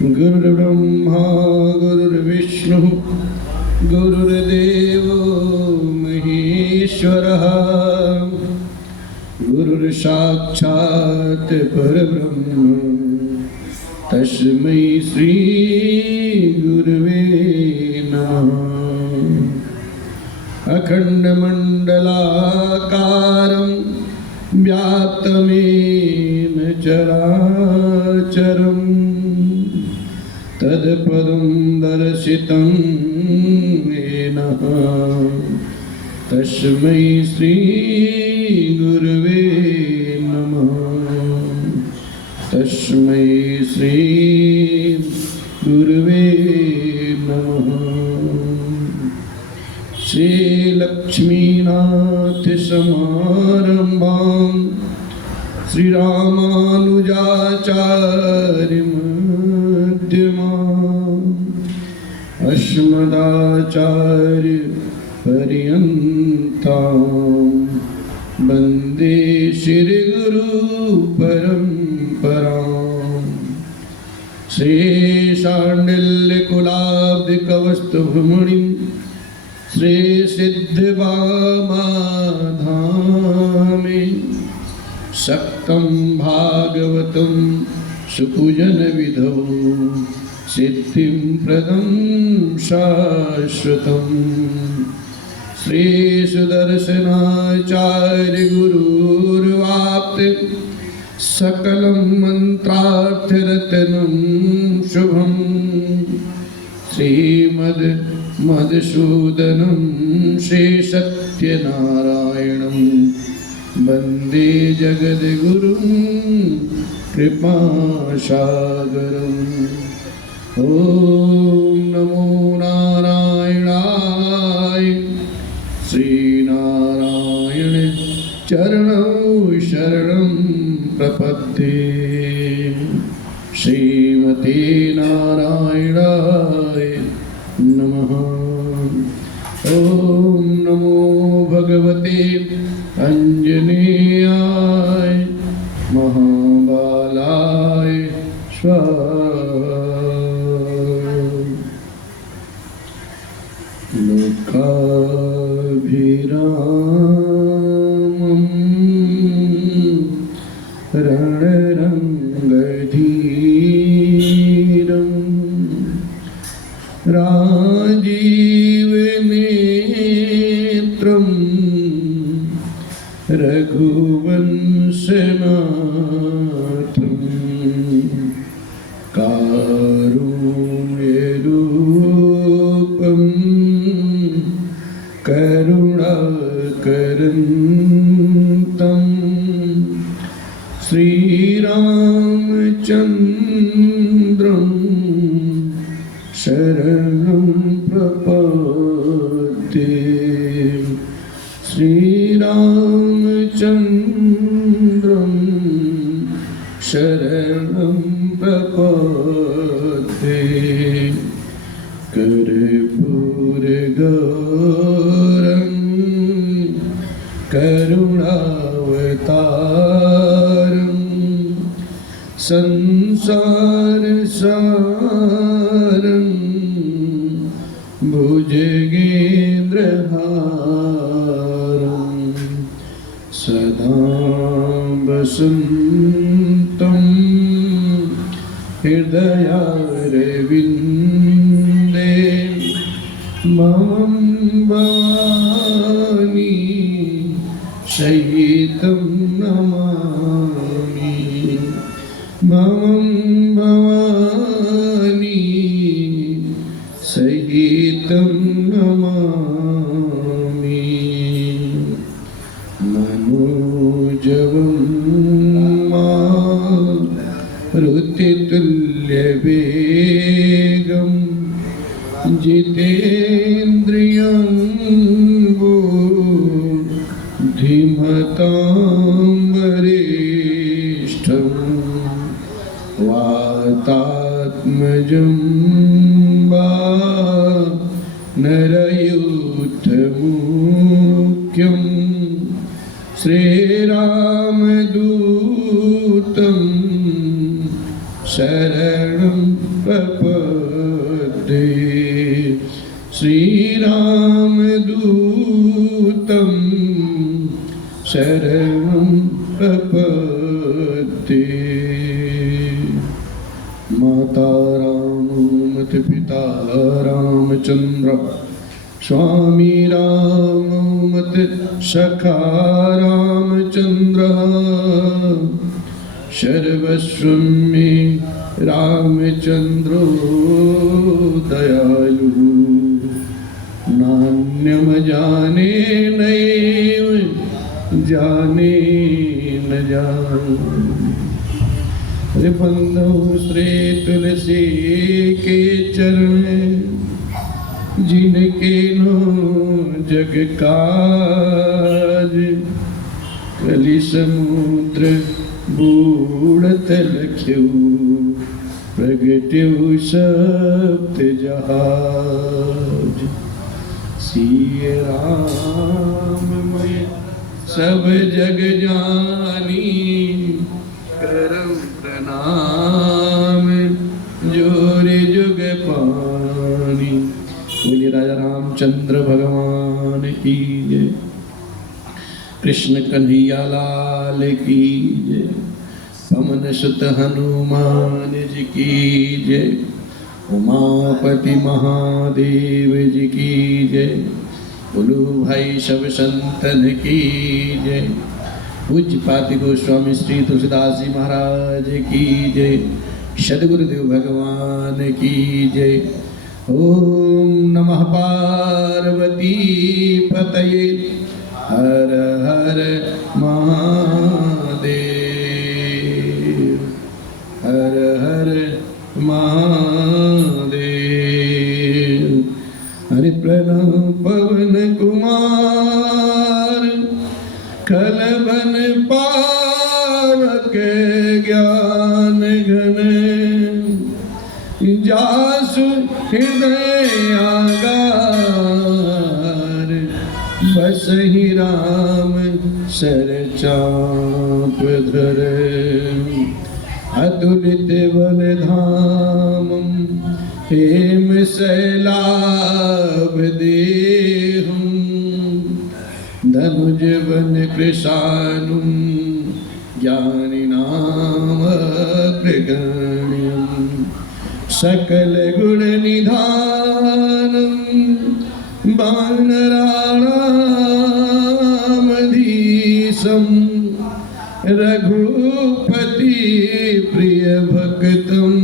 गुरुर्ब्रह्मा गुरुर्विष्णु गुरुर्देवो महेश्वरः गुरुर्साक्षात् परब्रह्म तस्मै श्री गुरुवे नमः। अखण्डमण्डलाकारं व्याप्तमेन चराचरं तत्पदं दर्शितं येन तस्मै श्री गुरुवे नमः। तस्मै श्री गुरुवे नमः। श्री लक्ष्मीनाथ समारंभां श्री रामानुजाचार्य मध्यमाम् अस्मदाचार्य पर्यन्तां वन्दे श्री गुरु परम्पराम्। श्री शाण्डिल्य कुलाब्धिकवस्तुभ्रमणिं श्री सिद्धबामाधामे सक्तं भागवतं सुपूजन विधौ सिद्धिं प्रदं शाश्वतम्। श्री सुदर्शनाचार्य गुरुर्वाप्ते सकलं मंत्रार्थरत्नं शुभं श्रीमद् मधुसूदनं श्री सत्यनारायणं वन्दे जगद्गुरुं कृपासागरम्। ॐ नमो नारायणाय श्रीनारायण चरणौ शरणं प्रपद्ये। श्रीमते नारायणाय नमः। ॐ नमो भगवते अंजनेयाय महाबालाय स्वाहा। लोकाभिरामं रणरङ्गधीरं राजीवनेत्रं रघुवंशनाथं कारुण्यरूपं करुणाकरन्तं श्रीरामचन्द्रं शरणं प्रपद्ये। श्रीरामचन्द्रं शरणं प्रपद्ये। कर्पूरगौरं करुणावतारं संसारसारं भुजगेन्द्रहारं सदा वसन्तं हृदयारविन्दे मम भवानी सहितं नमामि। मम भवानी सहितं नमामि। मनोजवं मारुतितुल्यवेगं जितेन्द्रियं बुद्धिमतां वरिष्ठं वातात्मजं वानरयूथमुख्यं श्रीरामदूतं शरणं प्रपद्ये श्रीरामदूतं शरणं प्रपद्ये माता राममत पिता रामचंद्र स्वामी राममत सखा रामचंद्र सर्वस्वं मे रामचंद्रो दयालु नान्यम जाने नैव जाने न जाने बंधु श्री तुलसी के चरण जिनके नो जग काज कलि समुद्र बूढ़त लख्यु प्रगट्यु सप्त जहाज सिय राममय सब जग जानी करम प्रणाम जोरे जुग पानी। बोलिए राजा रामचंद्र भगवान की जय। कृष्ण कन्हैया लाल की जय। पवन सुत हनुमान जी की जय। उमापति महादेव जी की जय। बोलो भाई सब संतन की जय। पूज्यपाद गोस्वामी श्री तुलसीदास जी महाराज की जय। सद्गुरुदेव भगवान की जय। ओम नमः पार्वती पतये हर हर महादेव हर हर महादेव। हरि प्रणव पवन कुमार खलबन पावक ज्ञान घन जासु हृदय आगार बसहि राम सर चाप धर अतुलित बल धामं हेम शैलाभ देहं धनुज बन कृशानुं ज्ञानिनाम अग्रगण्यं सकल गुण निधानं वानराणामधीशं रघुपति प्रिय भक्तं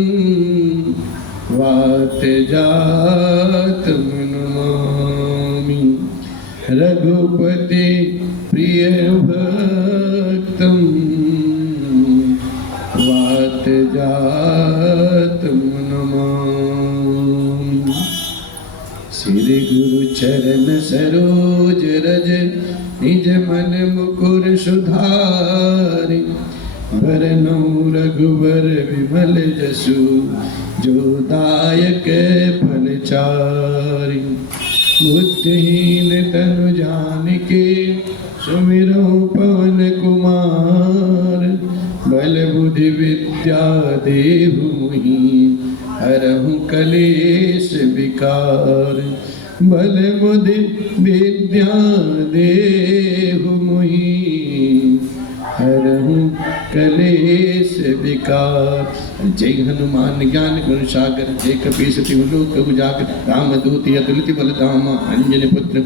वातजातं नमामि। रघुपति प्रिय भक्तं वातजातं नमामि। श्री गुरु चरण सरोज रज निज मन मुकुर सुधारि वरनौ रघुवर विमल जसु जो दायक फलचारि। बुद्धिहीन तनु जानिके सुमिरौ पवन कुमार बल बुद्धि विद्या देहु मोहि हरहु कलेश विकार। बल बुद्धि विद्या देहु मोहि हरहु कलेश विकार। जय हनुमान ज्ञान गुण सागर जय कपीस तिहु लोक उजागर रामदूत अतुलित बल धामा अंजनी पुत्र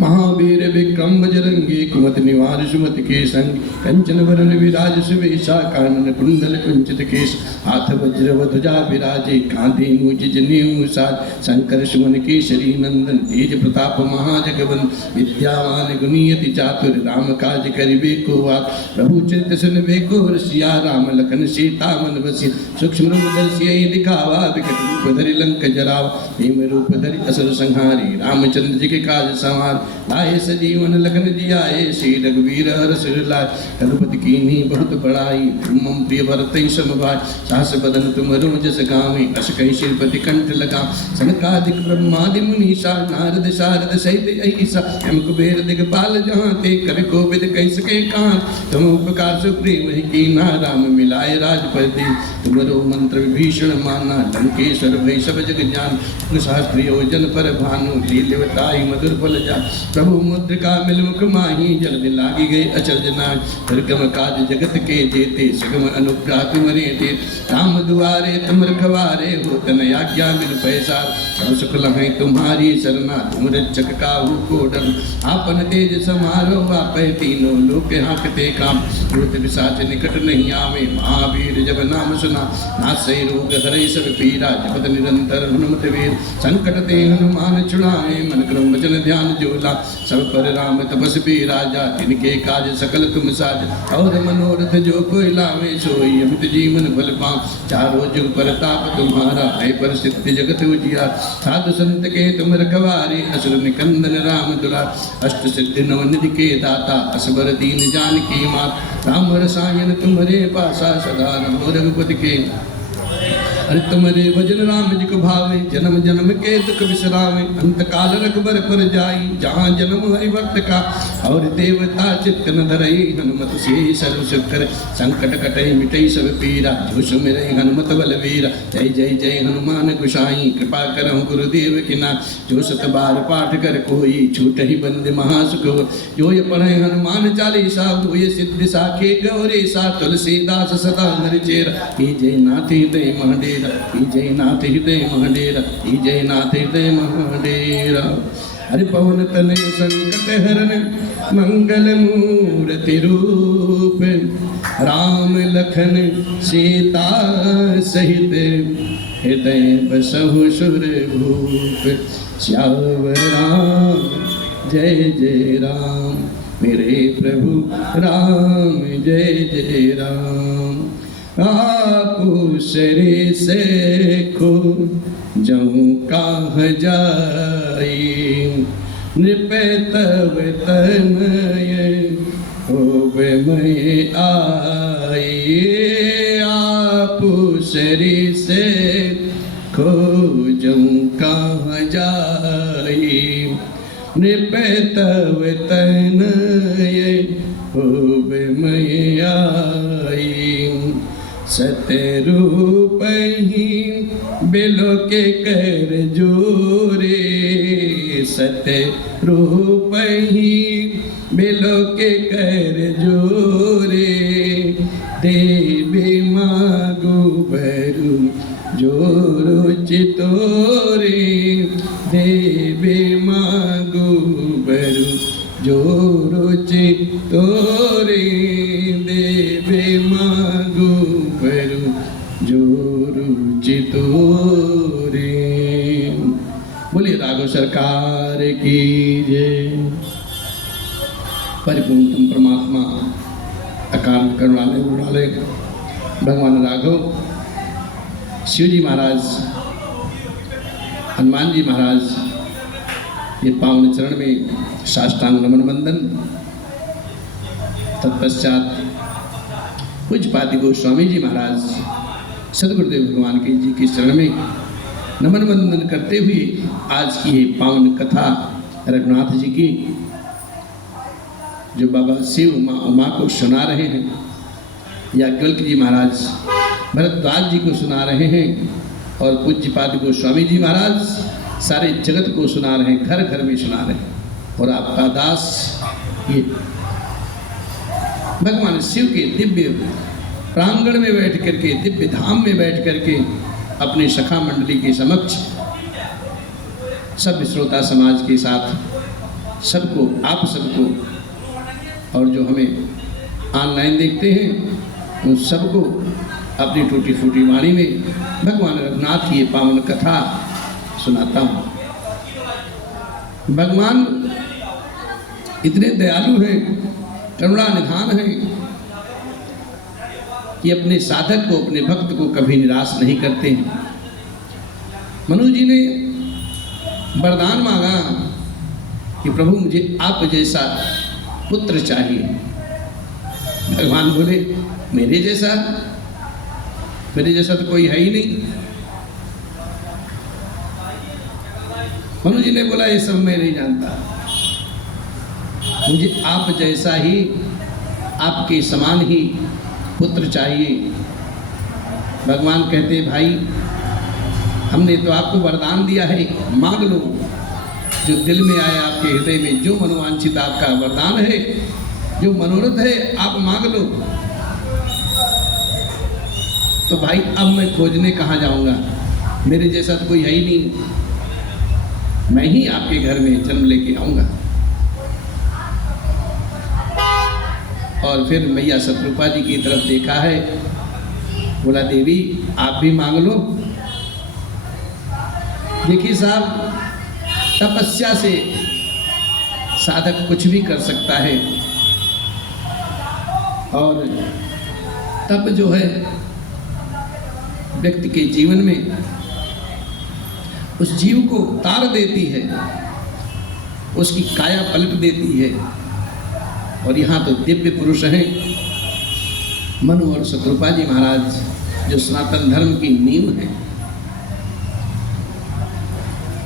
महावीर विक्रम बजरंगी कुमति निवार सुमति के संग कंचन वरण विराज सुवेशा कानन कुंडल कुंचित केश हाथ वज्र ध्वजा विराजे कांधे मूज जनेऊ साज शंकर सुमन केसरी नंदन तेज प्रताप महाजगवन विद्यावान गुणियति चातुर राम काज करिबे को आत प्रभु चित्त सुनबे को रसिया राम लखन सीता मन बसिया सूक्ष्म रूप दर्शिय दिखावा विकट रूप धरि लंक जरावा भीम रूप धरि असुर संहारी रामचंद्र जी के काज संहार लाए सजीवन लखन जियाए, श्री रघुवीर हर्ष लाए। रघुपति कीन्ही बहुत बड़ाई, तुम प्रिय भरत सम भाई। सहस बदन तुमरो जस गावें, अस कहि श्रीपति कंठ लगा। सनकादिक ब्रह्मादि मुनीसा, नारद शारद सहित अहिसा। यम कुबेर दिगपाल जहाँ ते, कवि कोविद कहि सके कहाँ। तुम उपकार सुप्रीम ही कीन्हा, राम मिलाए राजपति। तुमरो मंत्र विभीषण माना, लंकेश्वर भय सब जग जान। सहस्त्र योजन पर भानु, लील्यवताई मधुर फल जा। प्रभु मुद्रिका मिल मुख माही, जल लागी गए अचरज नाय। दुर्गम काज जगत के जेते, सुगम अनुग्रह तुमरे ते। राम दुआरे तुम रखवारे, हो तन आज्ञा मिल पैसार। सब सुख लहै तुम्हारी सरना, तुम रक्षक काहू को डर। आपन तेज समारो, आपै तीनों लोक हांकते काम। भूत पिशाच निकट नहीं आवे, महावीर जब नाम सुना। नासै रोग हरै सब पीरा, जपत निरंतर हनुमत वीर। संकट ते हनुमान छुड़ावे, मन क्रम वचन ध्यान जोला। सब पर राम तपस्वी राजा, तिनके काज सकल तुम साज। और मनोरथ जो कोई लावे, सोई अमित जीवन फल पाओ। चारों जुग परताप तुम्हारा, है परिस्थिति जगत उजिया। साधु संत के तुम रखवारे, असुर निकंदन राम दुलार। अष्ट सिद्धि नव निधि के दाता, असबर दीन जानकी मात। राम रसायन तुम्हारे पासा, सदा रहो रघुपति के। अरे तुम्हारे भजन राम जी को भावे, जन्म जन्म के दुख बिसरावे। अंत काल रघुबर पर जाई, जहाँ जन्म हरि भक्त का। और देवता चित्त न धरई, हनुमत से सर्व सुख करे। संकट कटई मिटई सब पीरा, जो सुमिरै हनुमत बलवीरा। जय जय जय हनुमान गोसाई, कृपा करहु गुरुदेव की नाथ। जो सत बार पाठ कर कोई, छूटहि बंद महासुख होय। जो ये पढ़े हनुमान चालीसा, होय सिद्धि साखे गौरीसा। तुलसीदास सदा हरि चेरा, की जय नाथ हृदय महादेव। जय नाथ हृदय महाडेरा, जय नाथ हृदय महाडेरा। हरि पवन तनय संकट हरन, मंगल मूर्ति रूप। राम लखन सीता सहित, हृदय बसहु सुरभूप। श्यावर राम जय जय राम, मेरे प्रभु राम जय जय राम। आपू शरीर से खो जऊँ काह जाई। नृप तव तनय होवे मैं आई। आपू शरीर से खो जऊँ काह जाई। नृप तव तनय होवे मैं आई। सतरूप ही बिलो के कर जोरे। सतरूप ही बिलो के कर जोरे। देवी मागु बरु जोरो चितोरे। देवी मागु बरु जोरो चितोरे। देवी मागु बरु जोरो चितोरे। बोलिए राघव सरकार की जय। परिपूर्ण तुम परमात्मा, अकाल करुणालय गुणालय भगवान राघव, शिव जी महाराज, हनुमान जी महाराज, ये पावन चरण में साष्टांग नमन वंदन। तत्पश्चात पूज्यपाद गोस्वामी जी महाराज, सदगुरुदेव भगवान के जी के चरण में नमन वंदन करते हुए आज की ये पावन कथा रघुनाथ जी की, जो बाबा शिव उमा को सुना रहे हैं, याज्ञवल्क्य जी महाराज भरद्वाज जी को सुना रहे हैं, और पूज्यपाद गोस्वामी जी महाराज सारे जगत को सुना रहे हैं, घर घर में सुना रहे हैं। और आपका दास ये भगवान शिव के दिव्य प्रांगण में बैठ करके, दिव्य धाम में बैठ करके अपने सखा मंडली के समक्ष सब श्रोता समाज के साथ सबको, आप सबको, और जो हमें ऑनलाइन देखते हैं उन सबको अपनी टूटी फूटी वाणी में भगवान रघुनाथ की ये पावन कथा सुनाता हूँ। भगवान इतने दयालु हैं, करुणा निधान है कि अपने साधक को, अपने भक्त को कभी निराश नहीं करते हैं। मनु जी ने वरदान मांगा कि प्रभु मुझे आप जैसा पुत्र चाहिए। भगवान बोले मेरे जैसा तो कोई है ही नहीं। मनु जी ने बोला ये सब मैं नहीं जानता, मुझे आप जैसा ही, आपके समान ही पुत्र चाहिए। भगवान कहते भाई हमने तो आपको वरदान दिया है, मांग लो जो दिल में आए आपके हृदय में, जो मनोवांछित आपका वरदान है, जो मनोरथ है आप मांग लो। तो भाई अब मैं खोजने कहाँ जाऊंगा, मेरे जैसा तो कोई है ही नहीं, मैं ही आपके घर में जन्म लेके आऊंगा। और फिर मैया शत्रुपा जी की तरफ देखा है, बोला देवी आप भी मांग लो। देखिए साहब, तपस्या से साधक कुछ भी कर सकता है, और तप जो है व्यक्ति के जीवन में उस जीव को तार देती है, उसकी काया पलट देती है। और यहाँ तो दिव्य पुरुष हैं मनु और शत्रुपा जी महाराज, जो सनातन धर्म की नींव है।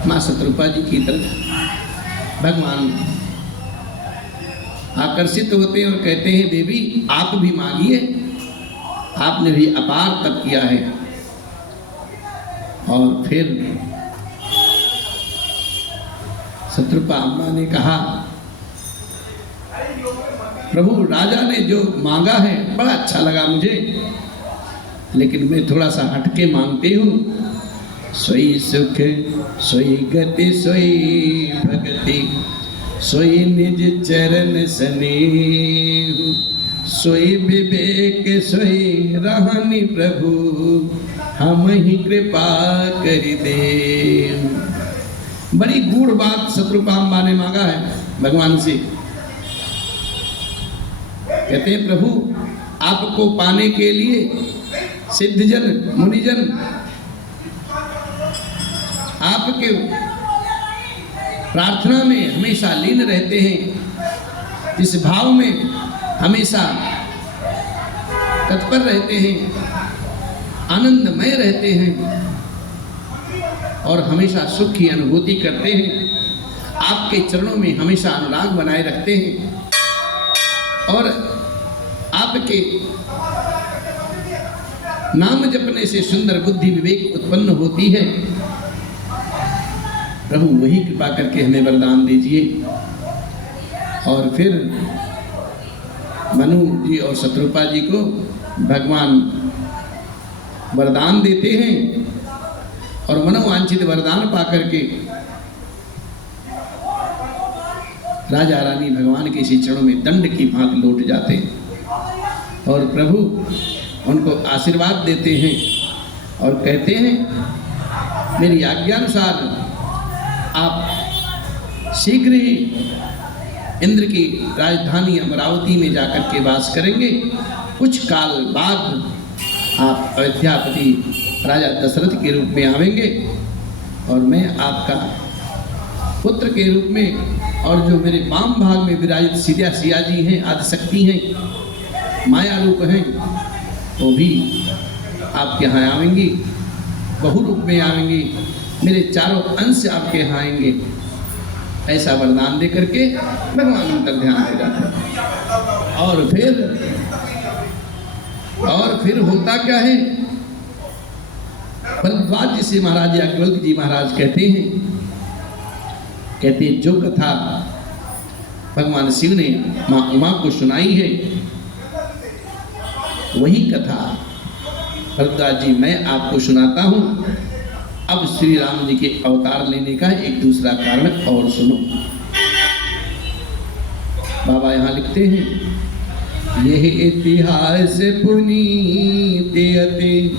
माँ शत्रुपा जी की तरफ भगवान आकर्षित होते हैं और कहते हैं देवी आप भी मांगिए, आपने भी अपार तप किया है। और फिर शत्रुपा अम्मा ने कहा प्रभु राजा ने जो मांगा है बड़ा अच्छा लगा मुझे, लेकिन मैं थोड़ा सा हटके मांगती हूँ। सोई सुख सोई गति सोई भगति, सोई निज चरण स्नेहु, सोई विवेक सोई रहनी प्रभु, हम ही कृपा कर दे। बड़ी गूढ़ बात शत्रुपा अम्मा ने मांगा है भगवान से। कहते हैं प्रभु आपको पाने के लिए सिद्धजन मुनिजन आपके प्रार्थना में हमेशा लीन रहते हैं, इस भाव में हमेशा तत्पर रहते हैं, आनंदमय रहते हैं और हमेशा सुख की अनुभूति करते हैं, आपके चरणों में हमेशा अनुराग बनाए रखते हैं और आपके नाम जपने से सुंदर बुद्धि विवेक उत्पन्न होती है। प्रभु वही कृपा करके हमें वरदान दीजिए। और फिर मनु जी और शत्रुपा जी को भगवान वरदान देते हैं और मनोवांछित वरदान पाकर के राजा रानी भगवान के इसी चरणों में दंड की भांति लौट जाते हैं और प्रभु उनको आशीर्वाद देते हैं और कहते हैं मेरी आज्ञानुसार आप शीघ्र ही इंद्र की राजधानी अमरावती में जाकर के वास करेंगे। कुछ काल बाद आप अयोध्यापति राजा दशरथ के रूप में आवेंगे और मैं आपका पुत्र के रूप में, और जो मेरे वाम भाग में विराजित सिया जी हैं, आदिशक्ति हैं, माया रूप हैं, वो भी आपके यहाँ आवेंगी, बहु रूप में आवेंगी, मेरे चारों अंश आपके यहाँ आएंगे। ऐसा वरदान दे करके भगवान अंतर ध्यान हो जाते हैं। और फिर होता क्या है, भरद्वाज जी से महाराज याज्ञवल्क्य जी महाराज कहते हैं जो कथा भगवान शिव ने माँ उमा को सुनाई है, वही कथा भरद्वाज जी मैं आपको सुनाता हूँ। अब श्री राम जी के अवतार लेने का एक दूसरा कारण और सुनो। बाबा यहाँ लिखते हैं, यह इतिहास पुनीत अति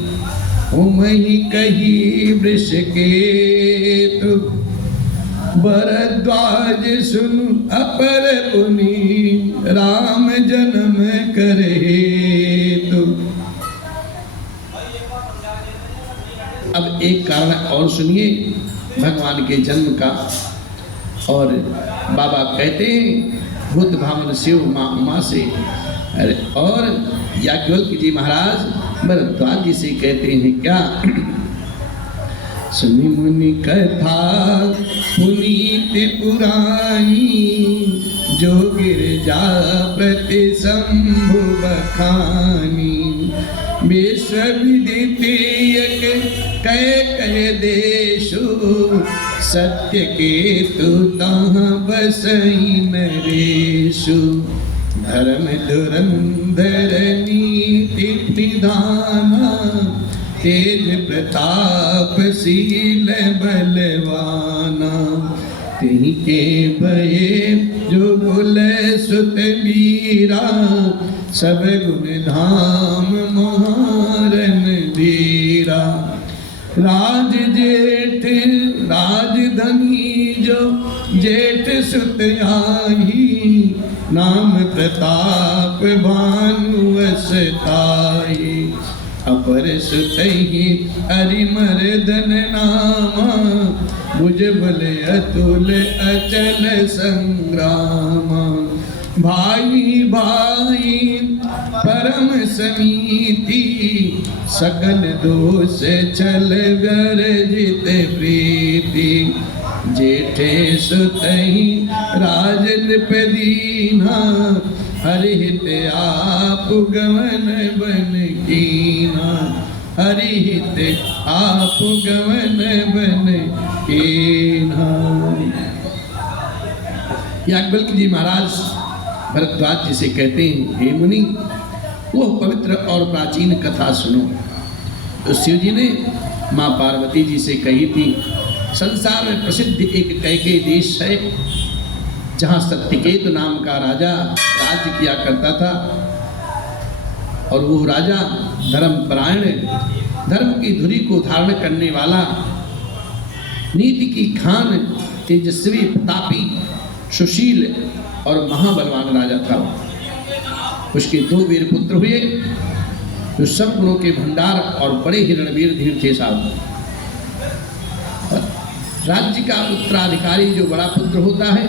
उमहि कही वृषकेतु, भरद्वाज सुन अपर पुनि राम जन्म करे तो। अब एक कारण और सुनिए भगवान के जन्म का। और बाबा कहते हैं बुद्ध भावन शिव माँ उमा से। अरे और याज्ञवल्क्य जी महाराज भरद्वाज जी से कहते हैं क्या, सुनि मुनि कथा पुनीत पुरानी, जो गिरजा प्रति शंभु बखानी, विश्व विदित कह देशु, सत्य के तु तहाँ बसई नरेशु, धर्म धुरंधर नीति निधाना, तेज प्रताप शील बलवाना, तिन्हीं के भये जो बोले सुत मीरा, सब गुण धाम महारन धीरा, राज जेठ राजधनी जो जेठ सुत आई, नाम प्रताप भानुवसताई, अपर सुतहि हरिमर्दन नामा, भुजबल अतुल अचल संग्रामा, भाई भाई परम समीति, सकल दोष छल गर्जित प्रीति, जेठे सुतहि राजनृपदीना, हरिहित आप गमन बन कीना, हरिहित आप गमन बन कीना। याज्ञवल्क्य जी महाराज भरद्वाज जी से कहते हैं, हे मुनि वो पवित्र और प्राचीन कथा सुनो। तो शिव जी ने माँ पार्वती जी से कही थी, संसार में प्रसिद्ध एक कैकेयी देश है जहाँ सत्यकेतु नाम का राजा राज्य किया करता था, और वो राजा धर्मपरायण, धर्म की धुरी को धारण करने वाला, नीति की खान, तेजस्वी, प्रतापी, सुशील और महाबलवान राजा था। उसके 2 वीर पुत्र हुए जो सब गुणों के भंडार और बड़े ही रणवीर धीर थे साहब। राज्य का उत्तराधिकारी जो बड़ा पुत्र होता है,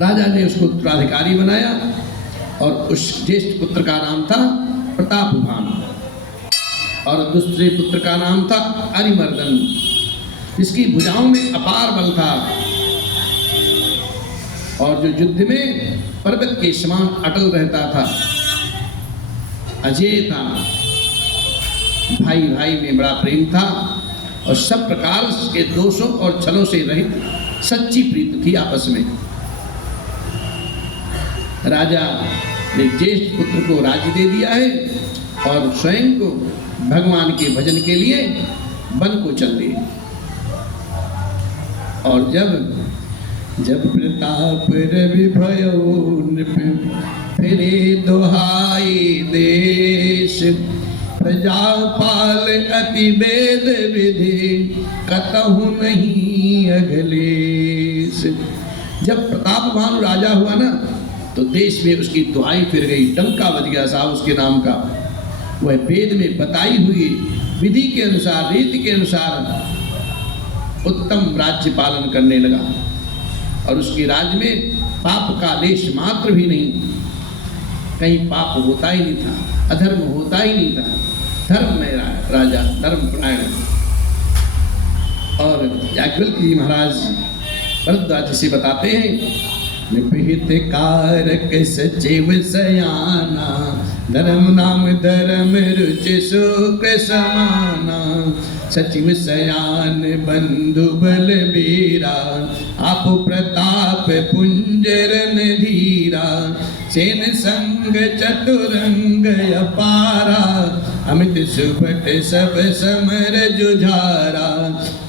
राजा ने उसको उत्तराधिकारी बनाया, और उस ज्येष्ठ पुत्र का नाम था प्रतापभान, और दूसरे पुत्र का नाम था अरिमर्दन, जिसकी भुजाओं में अपार बल था, और जो युद्ध में पर्वत के समान अटल रहता था, अजय था, भाई भाई में बड़ा प्रेम था, और सब प्रकार के दोषों और छलों से रहित सच्ची प्रीति थी आपस में। राजा ने ज्येष्ठ पुत्र को राज्य दे दिया है, और स्वयं को भगवान के भजन के लिए वन को चल दिए। और जब प्रताप रवि भयो नृप, फिरे दोहाई देश, प्रजापाल अति वेद विधि, कतहु नहीं अगलेश। जब प्रतापभानु राजा हुआ ना, तो देश में उसकी दुहाई फिर गई, डंका बज गया साहब उसके नाम का। वह वेद में बताई हुई विधि के अनुसार, रीति के अनुसार उत्तम राज्य पालन करने लगा, और उसके राज्य में पाप का लेश मात्र भी नहीं, कहीं पाप होता ही नहीं था, अधर्म होता ही नहीं था। धर्म में राजा, धर्म परायण। और याज्ञवल्क्य जी महाराज भरद्वाज जी से बताते हैं, निपहित कारक सचिव सयाना, धर्म नाम धर्म रुचि सुख समाना, सचिव सयान बंधु बलबीरा, आप प्रताप पुंजरन धीरा, सेन संग चतुरंग अपारा, अमित सुभट सब समर जुझारा,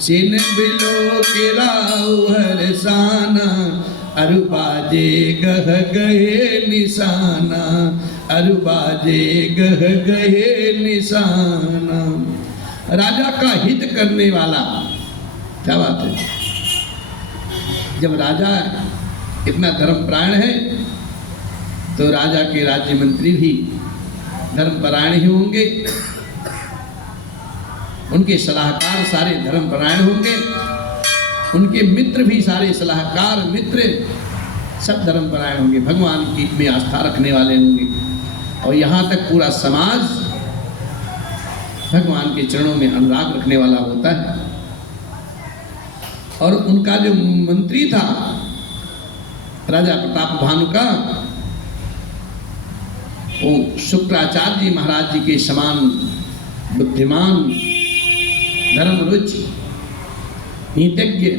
सेन बिलो किराउ हरसाना, अरुबाजे गह गए निशाना, अरुबाजे गह गए निशाना। राजा का हित करने वाला, क्या बात है। जब राजा इतना धर्मपरायण है, तो राजा के राज्य मंत्री भी धर्मपरायण ही होंगे। उनके सलाहकार सारे धर्मपरायण होंगे, उनके मित्र भी सारे सलाहकार मित्र सब धर्मपरायण होंगे, भगवान की में आस्था रखने वाले होंगे, और यहाँ तक पूरा समाज भगवान के चरणों में अनुराग रखने वाला होता है। और उनका जो मंत्री था राजा प्रताप भानु का, वो शुक्राचार्य जी महाराज जी के समान बुद्धिमान, धर्मरुचि, नीतिज्ञ,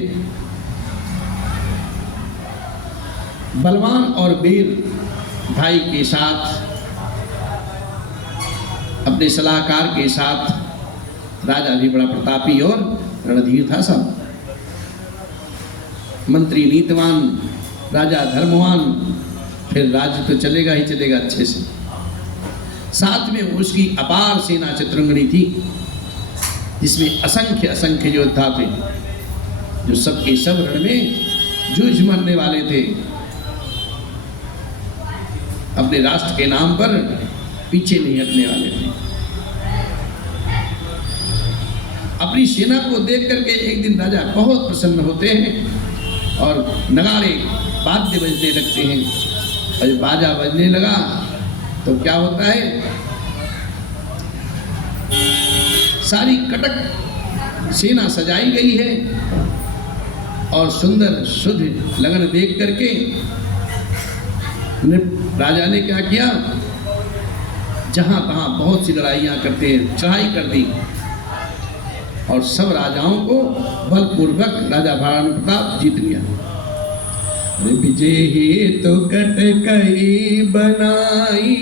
बलवान और वीर भाई के साथ, अपने सलाहकार के साथ राजा भी बड़ा प्रतापी और रणधीर था। सब मंत्री नीतिवान, राजा धर्मवान, फिर राज्य तो चलेगा ही चलेगा अच्छे से। साथ में उसकी अपार सेना चित्रंगनी थी, जिसमें असंख्य असंख्य योद्धा थे, जो सबके सब रण में जूझ मरने वाले थे, अपने राष्ट्र के नाम पर पीछे नहीं हटने वाले थे। अपनी सेना को देख करके एक दिन राजा बहुत प्रसन्न होते हैं और नगाड़े वाद्य बजने लगते हैं। और जब बाजा बजने लगा तो क्या होता है, सारी कटक सेना सजाई गई है और सुंदर शुद्ध लगन देख करके राजा ने क्या किया, जहां तहां बहुत सी लड़ाइयां करते हैं चढ़ाई कर दी और सब राजाओं को बलपूर्वक राजा महाराणा प्रताप जीत लिया। विजय तो कट कई बनाई,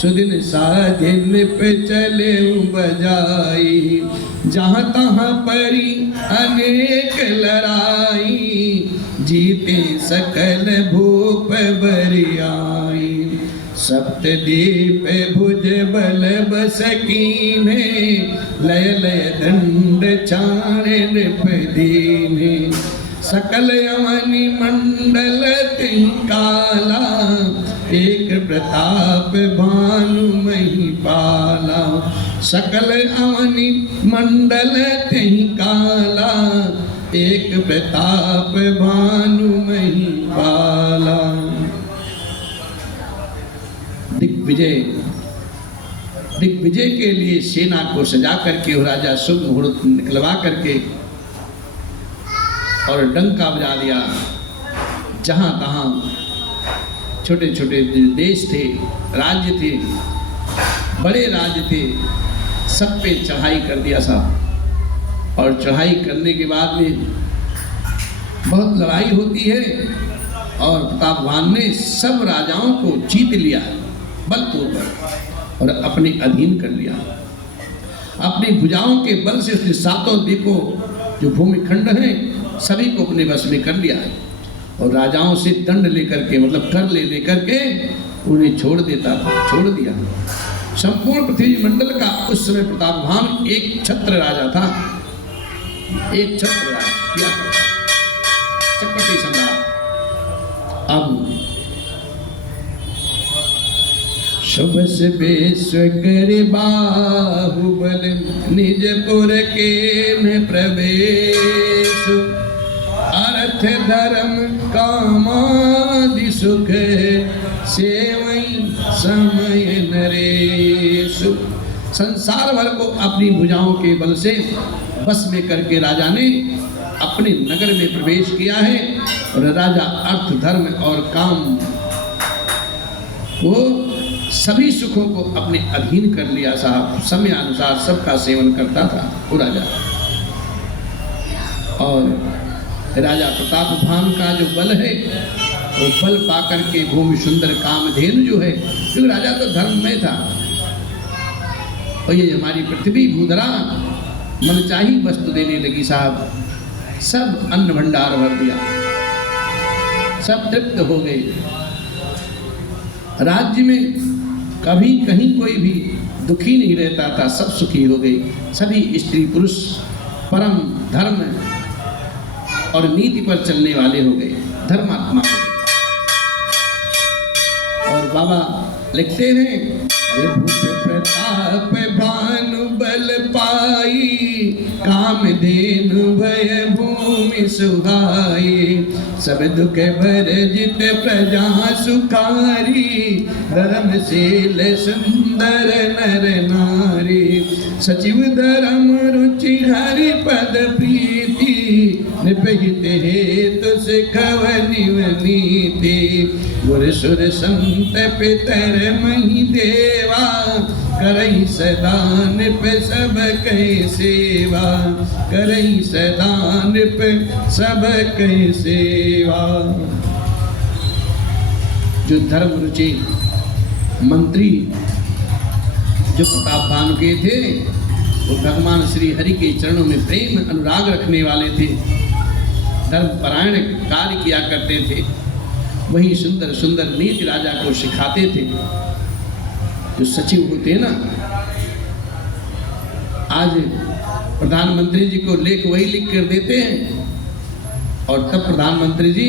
सुदिन साधिन पे चले बजाई, जहाँ तहाँ परी अनेक लड़ाई, जीते सकल भूप बरियाई, सप्तदीप भुज बल बसकीने, लय लय दंड चाणे नृप दीने, सकल यमनि मंडल तिहि काला, एक प्रताप भानु महिपाला, सकल अवनि मंडल तिहि काला, एक प्रताप भानु महिपाला। दिग्विजय के लिए सेना को सजा करके राजा शुभ मुहूर्त निकलवा करके और डंका बजा दिया। जहां तहां छोटे छोटे देश थे, राज्य थे, बड़े राज्य थे, सब पे चढ़ाई कर दिया साहब। और चढ़ाई करने के बाद में बहुत लड़ाई होती है और प्रतापवान ने सब राजाओं को जीत लिया बलपूर्वक और अपने अधीन कर लिया। अपनी भुजाओं के बल से उसने सातों द्वीपों जो भूमिखंड हैं सभी को अपने वश में कर लिया और राजाओं से दंड लेकर के मतलब कर लेकर के उन्हें छोड़ दिया। संपूर्ण पृथ्वी मंडल का उस समय प्रतापवान एक छत्र राजा था, एक छत्र राजा चक्रवर्ती सम्राट। अब शुभ से विश्व कर बाहुबल, निजपुर के न प्रवेश, अर्थ धर्म कामादि सुख, सेवई समय नरेश। संसार भर को अपनी भुजाओं के बल से बस में करके राजा ने अपने नगर में प्रवेश किया है और राजा अर्थ धर्म और काम को सभी सुखों को अपने अधीन कर लिया साहब। समय अनुसार सबका सेवन करता था वो राजा। और राजा प्रतापवान का जो बल है वो बल पाकर के भूमि सुंदर कामधेनु जो है, क्योंकि राजा तो धर्म में था और ये हमारी पृथ्वी भूधरा मनचाही वस्तु देने लगी साहब। सब अन्न भंडार भर दिया, सब तृप्त हो गए। राज्य में कभी कहीं कोई भी दुखी नहीं रहता था, सब सुखी हो गए। सभी स्त्री पुरुष परम धर्म और नीति पर चलने वाले हो गए, धर्मात्मा हो गए। और बाबा लिखते हैं, भूप प्रताप भानु बल पाई, सुहाए, सब दुख भर जित प्रजा सुखारी, धर्मशील सुंदर नर नारी, सचिव धर्म रुचि हरि पद प्रीति, निपहित हेतु सिखव निव नीति, गुर सुर संत पितर मही देवा, करई सदा निप सब कई सेवा, करई सदा निप सब कई सेवा। जो धर्म रुचि मंत्री जो प्रताप भानु के थे, वो भगवान श्री हरि के चरणों में प्रेम अनुराग रखने वाले थे, धर्म परायण कार्य किया करते थे, वही सुंदर सुंदर नीति राजा को सिखाते थे। जो सचिव होते ना, आज प्रधानमंत्री जी को लेख वही लिख कर देते हैं, और तब प्रधानमंत्री जी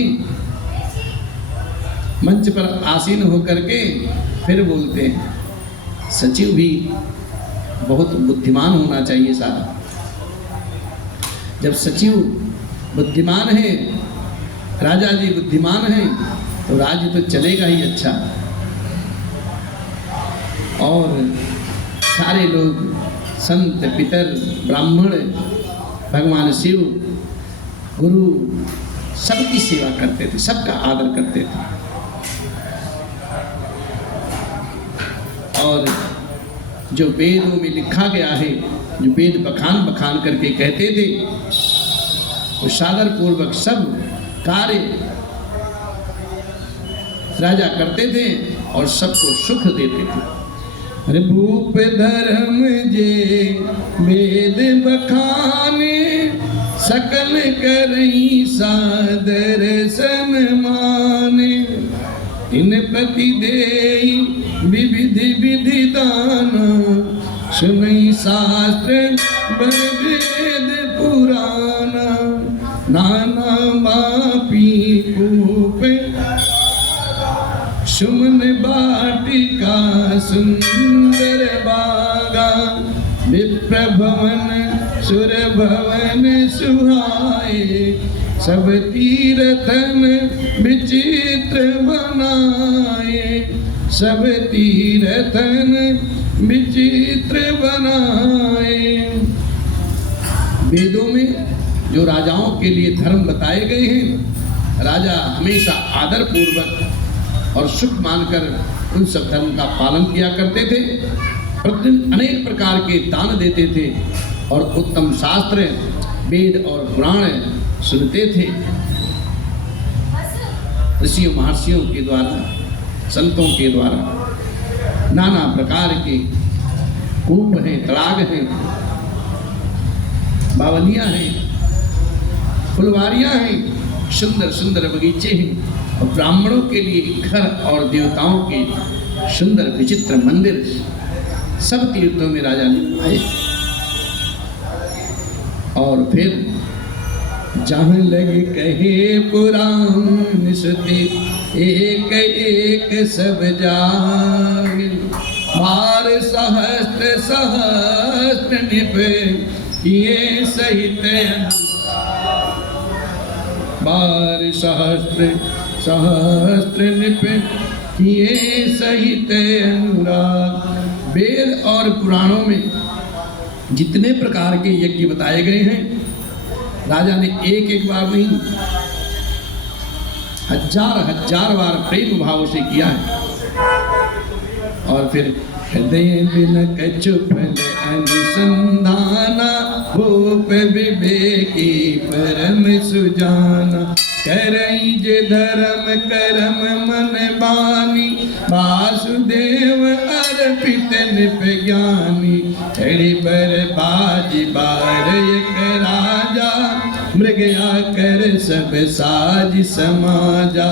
मंच पर आसीन होकर के फिर बोलते हैं। सचिव भी बहुत बुद्धिमान होना चाहिए साहब। जब सचिव बुद्धिमान है, राजा जी बुद्धिमान है, तो राज्य तो चलेगा ही अच्छा। और सारे लोग संत पितर ब्राह्मण भगवान शिव गुरु सबकी सेवा करते थे, सबका आदर करते थे। और जो वेदों में लिखा गया है, जो वेद बखान बखान करके कहते थे, वो सादर पूर्वक सब कार्य राजा करते थे और सबको सुख देते थे। अरे भूप धर्म जे वेद बखाने, सकल करई सादर सन्माने, इन प्रति देई विविधि विधि दाना, सुनई शास्त्र वेद पुराना, नाना मापी कूप सुमन बाटिका सुंदर बागा, विप्र भवन सुर भवन सुहाए, सब तीर्थन विचित्र बनाए, सब तीर्थन विचित्र बनाए। वेदों में जो राजाओं के लिए धर्म बताए गए हैं, राजा हमेशा आदर पूर्वक और सुख मानकर उन सब धर्म का पालन किया करते थे। प्रतिदिन अनेक प्रकार के दान देते थे और उत्तम शास्त्र वेद और पुराण सुनते थे। ऋषियों महर्षियों के द्वारा, संतों के द्वारा नाना प्रकार के कूप हैं, तड़ाग हैं, बावलियां हैं, फुलवारियां हैं, सुंदर सुंदर बगीचे हैं, और ब्राह्मणों के लिए घर और देवताओं के सुंदर विचित्र मंदिर सब तीर्थों में राजा ने आए। और फिर जहाँ लगे कहे पुराण सुते, एक एक सब जागे, बार सहस्त्र सहस्त्र निप ये सहित, बार सहस्त्र सहस्त्र निप ये सहित अनुराग। वेद और पुराणों में जितने प्रकार के यज्ञ बताए गए हैं, राजा ने एक एक बार नहीं, हजार हजार बार प्रेम भाव से किया है। और फिर हृदय बिन कछु फल अनुसंधाना, भूप विवेकी परम सुजाना, करई जे धर्म करम मन बानी, वासुदेव अर्पित निप ज्ञानी, छड़ी पर बाजी बार एक राजा, मृग आकर सब साज समाजा,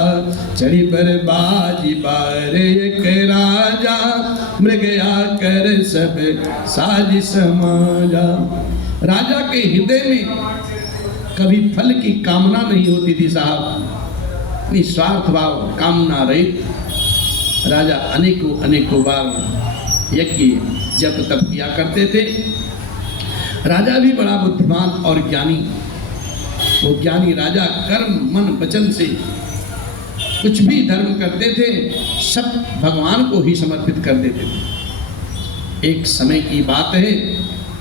छड़ी पर बाजी बार एक राजा, मृग आकर सब साज समाजा। राजा के हृदय में कभी फल की कामना नहीं होती थी साहब, निस्वार्थ भाव, कामना रहित राजा अनेकों अनेकों बार यज्ञ जप तप किया करते थे। राजा भी बड़ा बुद्धिमान और ज्ञानी वो ज्ञानी राजा कर्म मन वचन से कुछ भी धर्म करते थे, सब भगवान को ही समर्पित कर देते थे। एक समय की बात है,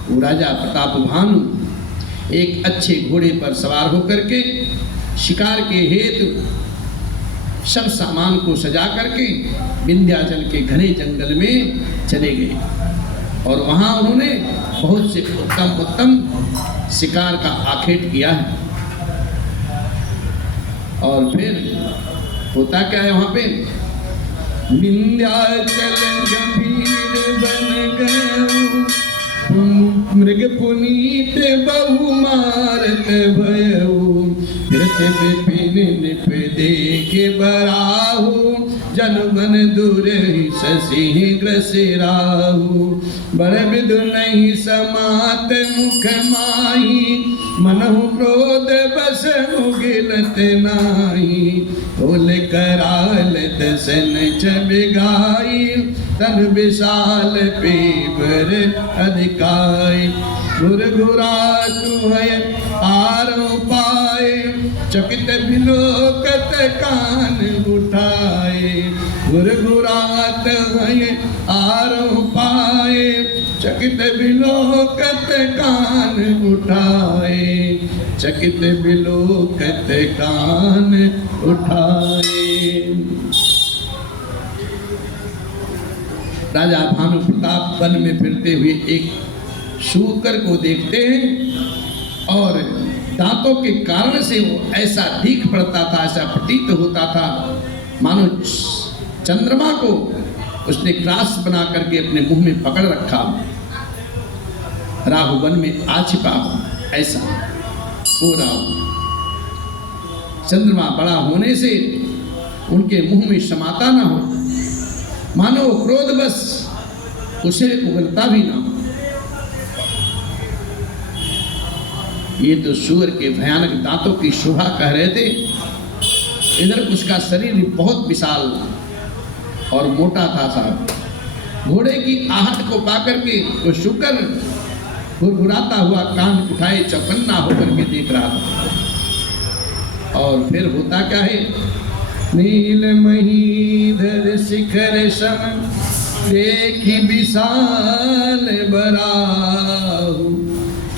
वो राजा प्रताप भानु एक अच्छे घोड़े पर सवार होकर के शिकार के हेतु सब सामान को सजा करके विंध्याचल के घने जंगल में चले गए और वहाँ उन्होंने बहुत से उत्तम उत्तम शिकार का आखेट किया है। और फिर होता क्या है वहाँ पे, विंध्याचल गंभीर बन गए, मृग पुनीत बहु मारत भयऊ, विपिन निप देखे बराहु, जन बन दूर शशि ग्रसिराहु, बड़ विदु नहीं समात मुख माही, मनहु क्रोध बस मुगिलत नाही, होल कराल दसन छबिगाई, तन विशाल पीवर अधिकाई, गुर गुरा तु है आरो पाए, चकित बिलोकत कान उठाए, गुर गुरात है आरो पाए, चकित बिलोकत कान उठाए, चकित बिलोकत कान उठाए। राजा भानु प्रताप वन में फिरते हुए एक शूकर को देखते हैं और दांतों के कारण से वो ऐसा दिख पड़ता था, ऐसा प्रतीत होता था मानो चंद्रमा को उसने ग्रास बना करके अपने मुंह में पकड़ रखा, राहु वन में आ छिपा ऐसा हो रहा। चंद्रमा बड़ा होने से उनके मुंह में समाता ना हो, मानो क्रोध बस उसे उगलता भी ना हो। ये तो सूअर के भयानक दांतों की शोभा कह रहे थे, इधर उसका शरीर बहुत विशाल और मोटा था साहब। घोड़े की आहट को पाकर के वो शुकर घुरघुराता हुआ कान उठाए चौकन्ना होकर के देख रहा था। और फिर होता क्या है, नील महीधर शिखर सम देखी विशाल बराहु,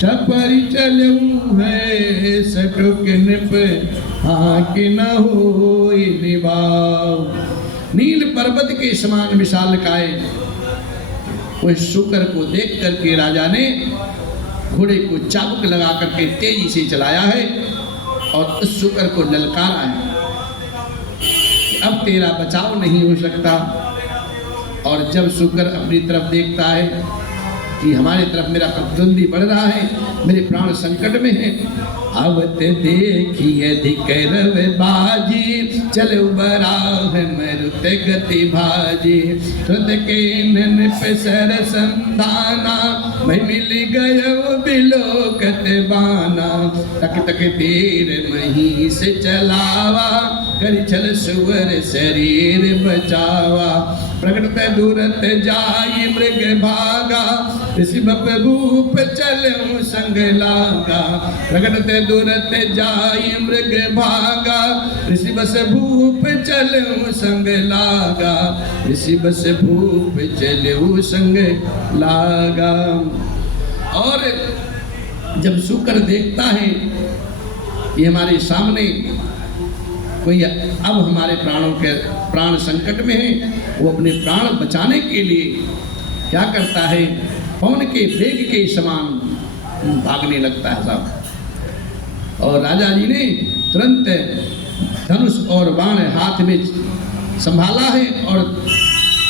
छपरी चलूं है सटुक निप हाँक न होई निभाव। नील पर्वत के समान विशाल काय उस शुकर को देख करके राजा ने घोड़े को चाबुक लगा करके तेजी से चलाया है और उस शुकर को ललकारा है कि अब तेरा बचाव नहीं हो सकता। और जब शुकर अपनी तरफ देखता है कि हमारी तरफ मेरा प्रतिद्वंदी बढ़ रहा है, मेरे प्राण संकट में है, आवत देखिए धिकरव बाजी, चल बराह मरुत गति भाजी, तुद के नन पे सर संधाना, मैं मिल गयो बिलोकत बाना, तक तक तीर मही से चलावा, कर छल सुवर शरीर बचावा, प्रकट दूरत जाई मृग भागा, ऋषि भूप चलऊं संग लागा, प्रकट दूरत जाई मृग भागा, ऋषि बस भूप चलऊं संग लागा, ऋषि बस भूप चलऊं संग लागा। और जब शुकर देखता है कि हमारे सामने कोई अब हमारे प्राणों के प्राण संकट में है, वो अपने प्राण बचाने के लिए क्या करता है, पवन के वेग के समान भागने लगता है साहब। और राजा जी ने तुरंत धनुष और बाण हाथ में संभाला है और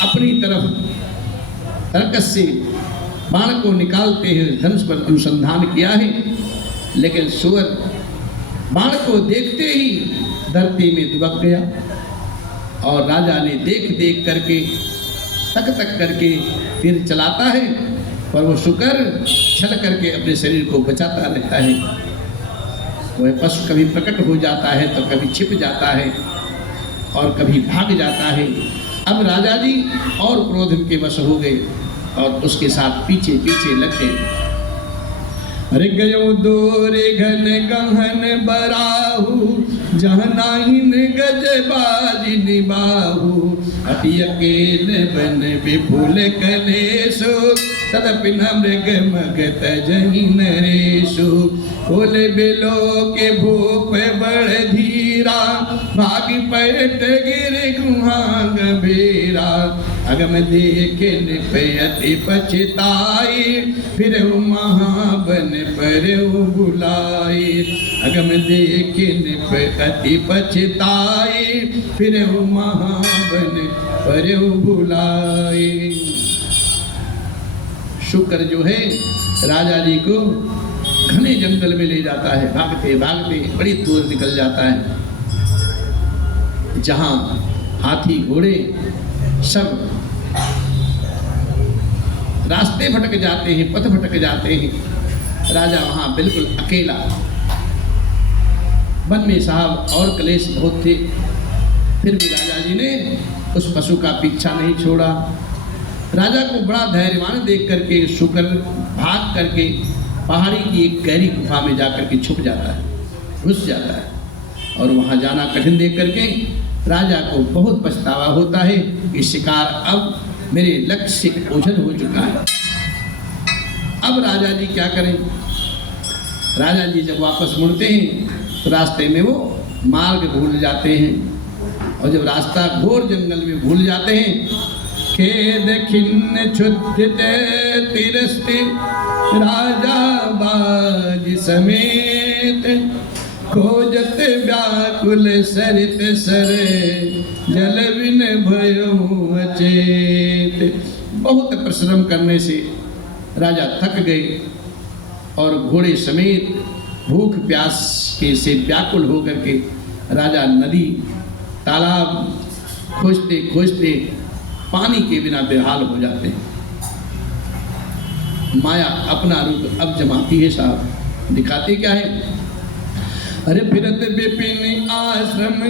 अपनी तरफ तरकस से बाण को निकालते हुए धनुष पर अनुसंधान किया है, लेकिन सूअर बाण को देखते ही धरती में दुबक गया। और राजा ने देख देख करके तक तक करके तीर चलाता है, पर वो शुकर छल करके अपने शरीर को बचाता रहता है। वह पशु कभी प्रकट हो जाता है तो कभी छिप जाता है और कभी भाग जाता है। अब राजा जी और क्रोध के वश हो गए और उसके साथ पीछे पीछे लग गए। अरे गयो दोरे घन गहन बराहू जहाँ नाहिन गजबाजी निबाहू अति अकेल बन विपुल कलेशु तदपि न मृग मगत जही नरेशु बोले बिलो के भूप बड़ धीरा भाग पैट गिर गुहा गंभीरा अगम देखे निपयति पछताई फिर महाबन पर बुलाई अगम देखे निपयति पछताई फिर महाबन पर बुलाई। शुक्र जो है राजा जी को घने जंगल में ले जाता है, भागते भागते बड़ी दूर निकल जाता है जहां हाथी घोड़े सब रास्ते भटक जाते हैं, पथ भटक जाते हैं। राजा वहां बिल्कुल अकेला। वन में साहब और क्लेश बहुत थे, फिर भी राजा जी ने उस पशु का पीछा नहीं छोड़ा। राजा को बड़ा धैर्यवान देख करके शुक्र भाग करके पहाड़ी की एक गहरी गुफा में जाकर के छुप जाता है, घुस जाता है और वहां जाना कठिन देख करके राजा को बहुत पछतावा होता है कि शिकार अब मेरे लक्ष्य से ओझल हो चुका है। अब राजा जी क्या करें? राजा जी जब वापस मुड़ते हैं तो रास्ते में वो मार्ग भूल जाते हैं और जब रास्ता घोर जंगल में भूल जाते हैं खेद खिन्न क्षुधित तिरस्ते राजा बाज समेत खोजत व्याकुल सरित सरे जल बिन भयो अचेत। बहुत परिश्रम करने से राजा थक गए और घोड़े समेत भूख प्यास के से व्याकुल होकर के राजा नदी तालाब खोजते खोजते पानी के बिना बेहाल हो जाते हैं। माया अपना रूप अब जमाती है साहब। दिखाते क्या है? अरे फिरत विपिन आश्रम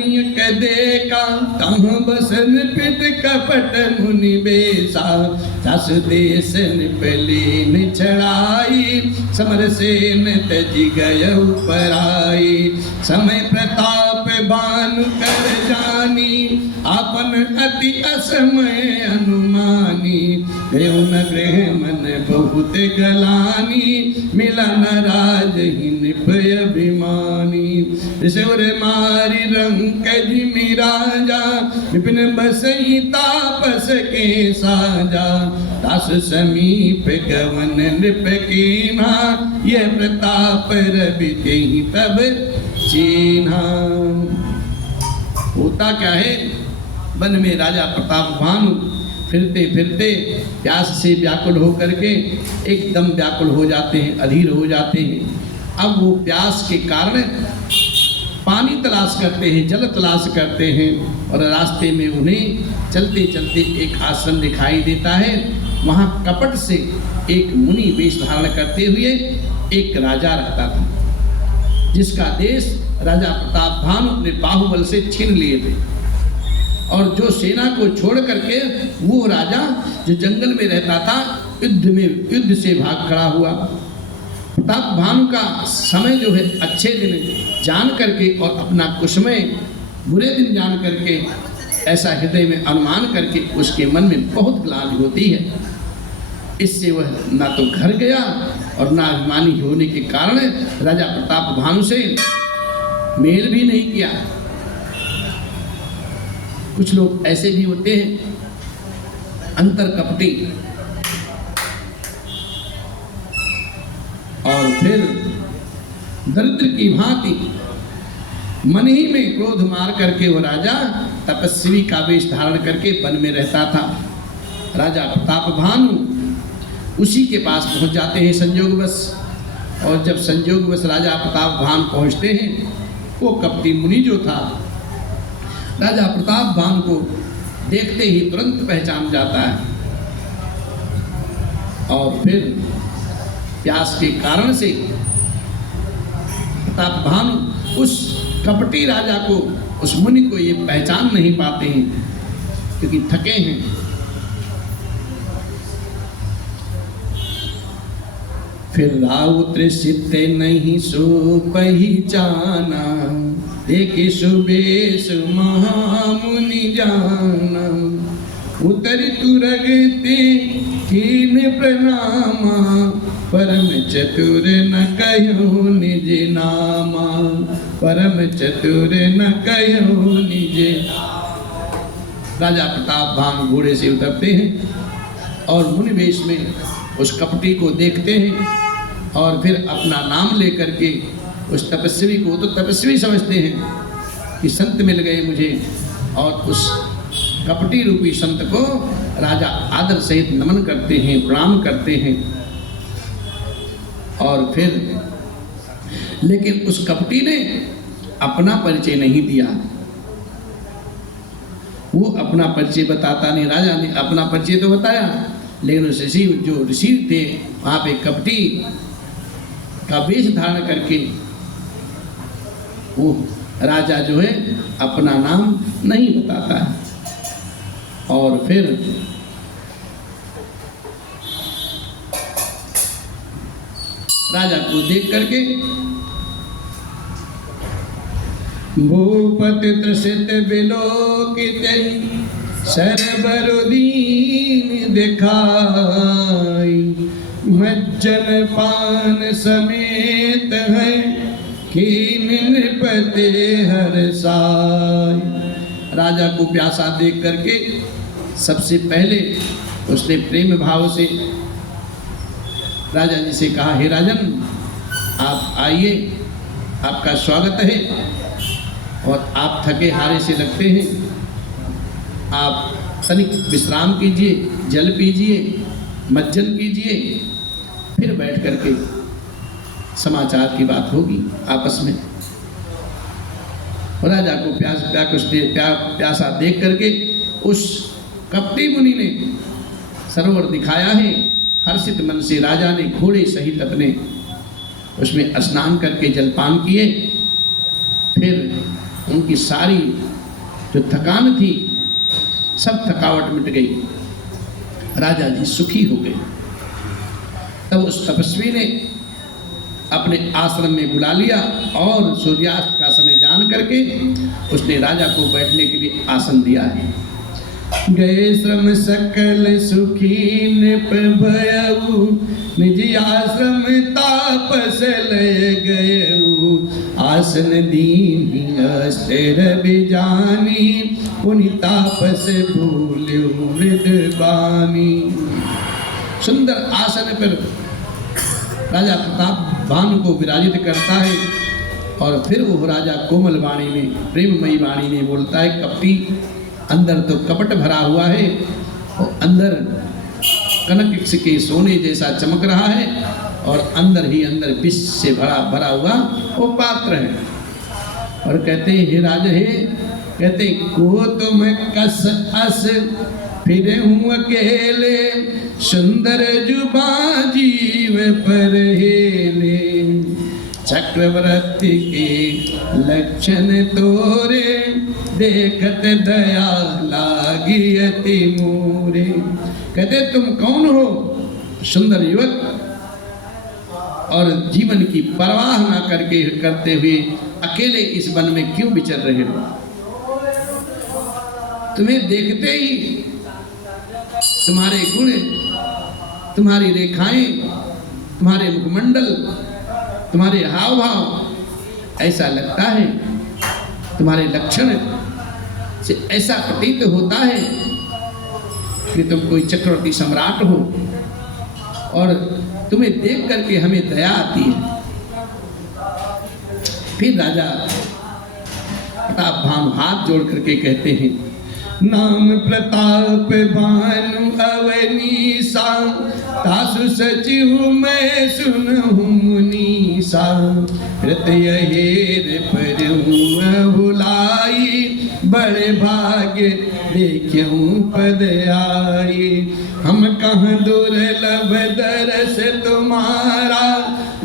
देखा तहाँ बसन पिट कपट मुनि बेसा दस देश निपलीन छड़ाई समर सेन तजी गय पराई समय प्रताप भानु कर जानी अपन अति असमय अनुमानी देव न गृह मन बहुत गलानी मिला न राज ही निपय अभिमानी ऋषवर मारी रंग जिमि राजा विपिन बसई तापस के साजा दास समीप गवन नृप कीना ये प्रताप रवि ही तब चीन्हा। होता क्या है? वन में राजा प्रताप भानु फिरते फिरते प्यास से व्याकुल होकर के एकदम व्याकुल हो जाते हैं, अधीर हो जाते हैं। अब वो प्यास के कारण पानी तलाश करते हैं, जल तलाश करते हैं और रास्ते में उन्हें चलते चलते एक आश्रम दिखाई देता है। वहाँ कपट से एक मुनि वेश धारण करते हुए एक राजा रहता था जिसका देश राजा प्रताप भानु अपने बाहुबल से छीन लिए थे और जो सेना को छोड़ करके वो राजा जो जंगल में रहता था युद्ध से भाग खड़ा हुआ। प्रताप भानु का समय जो है अच्छे दिन जान करके और अपना कुसमय बुरे दिन जान करके ऐसा हृदय में अनुमान करके उसके मन में बहुत ग्लानि होती है। इससे वह ना तो घर गया और ना अभिमानी होने के कारण राजा प्रताप भानु से मेल भी नहीं किया। कुछ लोग ऐसे भी होते हैं अंतर कपटी और फिर दरिद्र की भांति मन ही में क्रोध मार करके वो राजा तपस्वी का वेश धारण करके वन में रहता था। राजा प्रताप भानु उसी के पास पहुंच जाते हैं संयोगवश और जब संयोगवश राजा प्रताप भानु पहुंचते हैं वो कपटी मुनि जो था राजा प्रताप भानु को देखते ही तुरंत पहचान जाता है और फिर प्यास के कारण से प्रताप भानु उस कपटी राजा को उस मुनि को ये पहचान नहीं पाते हैं क्योंकि थके हैं। फिर राउत्र सित नहीं सो पहचाना, एक सुबेश महामुनि जाना। उतर तुरगते कीन प्रणामा, परम चतुर न कहो निज नामा, परम चतुर न कहो निज। राजा प्रताप भान घोड़े से उतरते हैं और मुनि वेश में उस कपटी को देखते हैं और फिर अपना नाम लेकर के उस तपस्वी को, तो तपस्वी समझते हैं कि संत मिल गए मुझे, और उस कपटी रूपी संत को राजा आदर सहित नमन करते हैं, प्रणाम करते हैं। और फिर लेकिन उस कपटी ने अपना परिचय नहीं दिया, वो अपना परिचय बताता नहीं। राजा ने अपना परिचय तो बताया, लेकिन उस ऋषि, जो ऋषि थे वहाँ पे कपटी का वेश धारण करके वो राजा जो है अपना नाम नहीं बताता है। और फिर राजा को देख करके भूपति त्रसित बिलोकित सरबर दीन दिखाई, मज्जन पान समेत है कीन नृपते हर्षाय। राजा को प्यासा देख करके सबसे पहले उसने प्रेम भाव से राजा जी से कहा, हे राजन आप आइए, आपका स्वागत है, और आप थके हारे से लगते हैं, आप तनिक विश्राम कीजिए, जल पीजिए, मज्जन कीजिए, फिर बैठ करके समाचार की बात होगी आपस में। राजा को प्यासा देख करके उस कपटी मुनि ने सरोवर दिखाया है। हर्षित मन से राजा ने घोड़े सहित अपने उसमें स्नान करके जलपान किए। फिर उनकी सारी जो थकान थी सब थकावट मिट गई, राजा जी सुखी हो गए। तब उस तपस्वी ने अपने आश्रम में बुला लिया और सूर्यास्त का समय जान करके उसने राजा को बैठने के लिए आसन दिया है। गए श्रम सकल सुखी नृप भयऊ, निज आश्रम तापस लय गयऊ, आसन दीन अस्थिर बिजानी, उनि तापस भूल्यो मृद बानी। सुंदर आसन पर राजा प्रताप भानु को विराजित करता है और फिर वो राजा कोमल वाणी में, प्रेममयी वाणी में बोलता है, कपटी अंदर तो कपट भरा हुआ है और अंदर कनक के सोने जैसा चमक रहा है और अंदर ही अंदर विष से भरा हुआ वो पात्र है। और कहते हे राजा हे, कहते को तुम कस अस फिर हूँ अकेले, सुंदर जुबा जीव पर हेले, चक्रवर्ती के लक्षण तोरे, देखत दया लागी अति मोरे। कहते तुम कौन हो सुंदर युवक, और जीवन की परवाह ना करते हुए अकेले इस वन में क्यों विचर रहे हो? तुम्हें देखते ही तुम्हारे गुण, तुम्हारी रेखाएं, तुम्हारे मुखमंडल, तुम्हारे हाव भाव ऐसा लगता है, तुम्हारे लक्षण से ऐसा प्रतीत होता है कि तुम कोई चक्रवर्ती सम्राट हो, और तुम्हें देख करके हमें दया आती है। फिर राजा प्रताप भानु हाथ जोड़ करके कहते हैं, नाम प्रताप भानु अवनीसा, तासु सचिव मैं सुनहु मुनीसा, हृदय हेर परहु भुलाई, बड़े भाग्य देखूं पद आई, हम कहाँ दुर्लभ दरस तुम्हारा,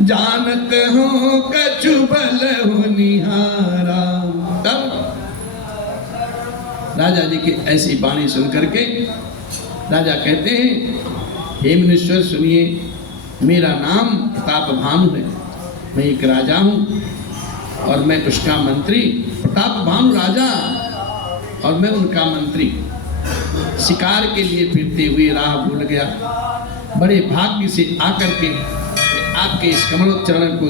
जानत हो कछु बल हो निहारा। तब राजा जी की ऐसी वाणी सुन करके राजा कहते हैं, हे मुनीश्वर सुनिए, मेरा नाम प्रताप भानु है, मैं एक राजा हूँ और मैं उसका मंत्री। प्रताप भानु राजा और मैं उनका मंत्री। शिकार के लिए फिरते हुए राह भूल गया। बड़े भाग्य से आकर के आपके इस कमलोच्चरण को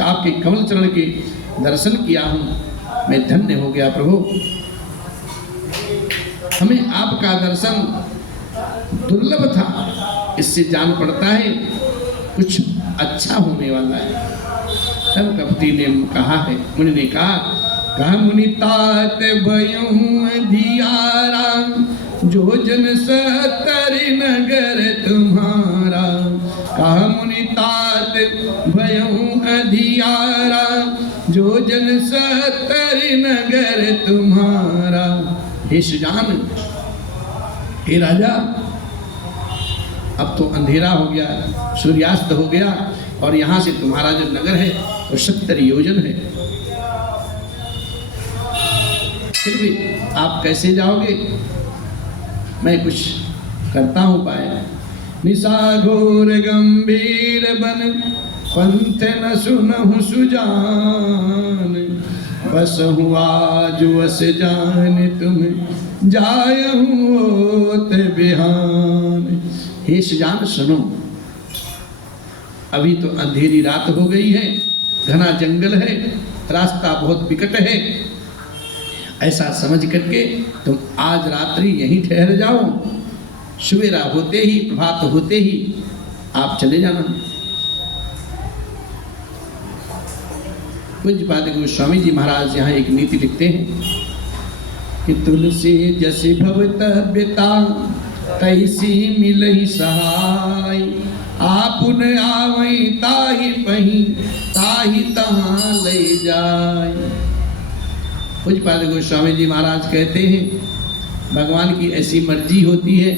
आपके कमल चरण के दर्शन किया हूँ, मैं धन्य हो गया प्रभु। हमें आपका दर्शन दुर्लभ था, इससे जान पड़ता है कुछ अच्छा होने वाला है। तब कपटी ने कहा है, मुनि ने कहा मुनि तात भयऊं अधियारा, जो जन 70 नगर तुम्हारा। कहा मुनि तात भयऊं अधियारा, जो जन 70 नगर तुम्हारा। हे सुजान, हे राजा, अब तो अंधेरा हो गया, सूर्यास्त हो गया और यहाँ से तुम्हारा जो नगर है वो 70 योजन है। फिर भी आप कैसे जाओगे? मैं कुछ करता हूँ उपाय। निशाघोर गंभीर बन, पंथ न सुनहु सुजान। बस हुआ जो अस जान, तुम जायहूँ ओत बिहान। हे सुजान सुनो, अभी तो अंधेरी रात हो गई है, घना जंगल है, रास्ता बहुत विकट है। ऐसा समझ करके तुम आज रात्रि यहीं ठहर जाओ, सवेरा होते ही, प्रभात होते ही आप चले जाना। पूज्यपाद गोस्वामी जी महाराज यहाँ एक नीति लिखते हैं कि तुलसी जैसी भवत बिता, तैसी मिलहि सहाय। आपुन आवई ताहि पही, ताहि तहाँ ले जाय। पूज्यपाद गोस्वामी जी महाराज कहते हैं, भगवान की ऐसी मर्जी होती है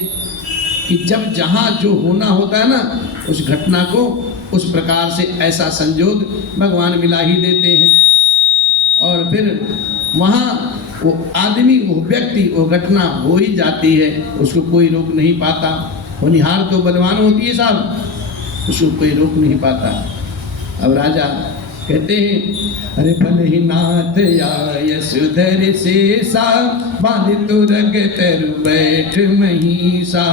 कि जब जहाँ जो होना होता है ना, उस घटना को उस प्रकार से ऐसा संजोग भगवान मिला ही देते हैं। और फिर वहाँ वो आदमी, वो व्यक्ति, वो घटना हो ही जाती है, उसको कोई रोक नहीं पाता। होनिहार तो बलवान होती है साहब, उसको कोई रोक नहीं पाता। अब राजा कहते हैं, अरे भले ही नाथ आय सुधर शेषा, बांध तुरग तरु बैठ महिषा।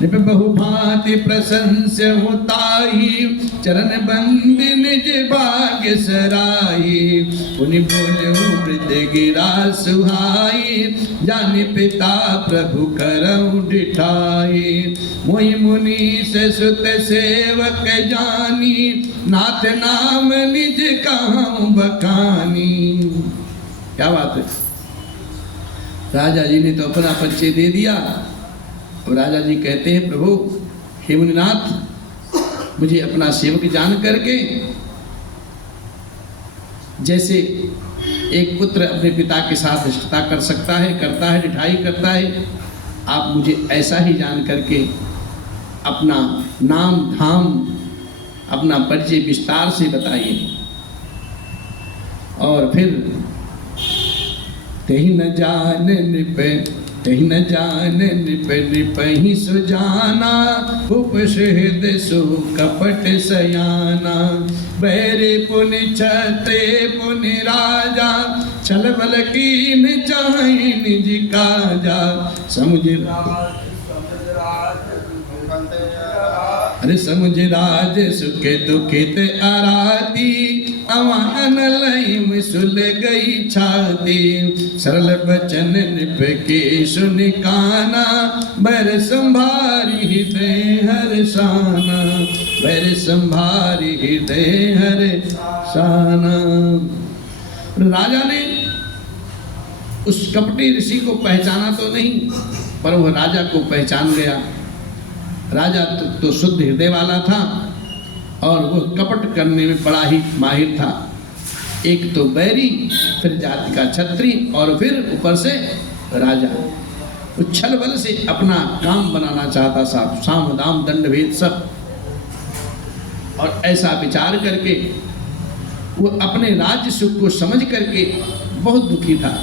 निप बहुभांति प्रशंस्य होताही, चरण बंद निज भाग्य सराही। उनि बोले मृद गिरा सुहाई, जाने पिता प्रभु करऊ डिठाई। मोहि मुनीष सुत सेवक जानी, नाथ नाम निज कहूँ बखानी। क्या बात है, राजा जी ने तो अपना परिचय दे दिया। और राजा जी कहते हैं, प्रभु हे मुनिनाथ, मुझे अपना सेवक जान करके, जैसे एक पुत्र अपने पिता के साथ रिश्ता कर सकता है, करता है, डिठाई करता है, आप मुझे ऐसा ही जान करके अपना नाम धाम, अपना परिचय विस्तार से बताइए। और फिर तेहि न जान निप, तेहि न जान निप निपहि सुजाना। उपसहृद सु कपट सयाना, बैरे पुनि छते पुनि राजा। छल बल कीन चाहि निज काजा, समुझ अरे समुझ राज सुख दुखित आराती। अवान लई सुल गई छाती, सरल बचन निप के सुन काना। बैर संभारी हृदय हर साना, बैर संभारी हृदय हर साना। राजा ने उस कपटी ऋषि को पहचाना तो नहीं, पर वह राजा को पहचान गया। राजा तो शुद्ध हृदय वाला था और वो कपट करने में बड़ा ही माहिर था। एक तो बैरी, फिर जाति का छत्री और फिर ऊपर से राजा। वो छल बल से अपना काम बनाना चाहता साहब, साम दाम दंड भेद सब। और ऐसा विचार करके वो अपने राज्य सुख को समझ करके बहुत दुखी था।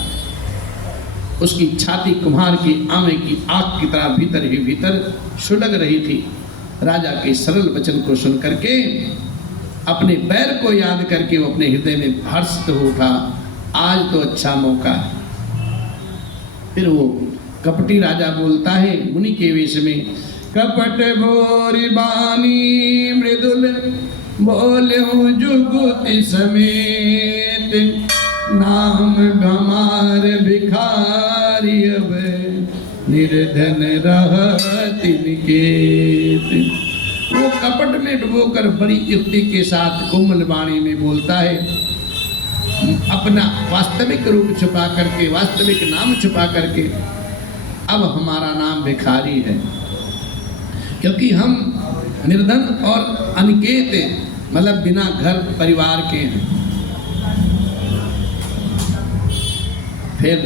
उसकी छाती कुम्हार की आमे की आग की तरह भीतर ही भीतर सुलग रही थी। राजा के सरल वचन को सुन करके अपने पैर को याद करके वो अपने हृदय में हर्षित हो उठा, आज तो अच्छा मौका है। फिर वो कपटी राजा बोलता है मुनि के वेश में, कपट बोरी बानी मृदुल बोले जुगुति समेत, नाम गमार भिखारी अब निर्धन रहत निकेत। वो कपट में डुबोकर बड़ी युक्ति के साथ कोमल वाणी में बोलता है, अपना वास्तविक रूप छुपा करके, वास्तविक नाम छुपा करके, अब हमारा नाम भिखारी है, क्योंकि हम निर्धन और अनिकेत मतलब बिना घर परिवार के हैं। फिर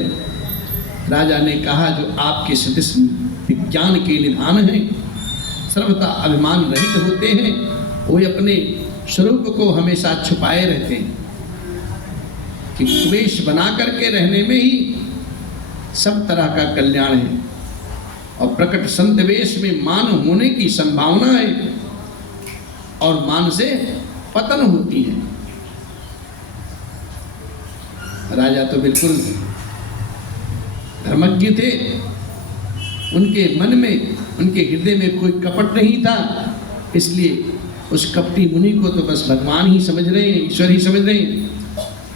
राजा ने कहा, जो आपके सदृश विज्ञान के निधान हैं, सर्वथा अभिमान रहित होते हैं, वो अपने स्वरूप को हमेशा छुपाए रहते हैं कि वेश बना करके रहने में ही सब तरह का कल्याण है, और प्रकट संत वेश में मान होने की संभावना है और मान से पतन होती है। राजा तो बिल्कुल धर्मज्ञ थे, उनके मन में, उनके हृदय में कोई कपट नहीं था, इसलिए उस कपटी मुनि को तो बस भगवान ही समझ रहे हैं, ईश्वर ही समझ रहे हैं,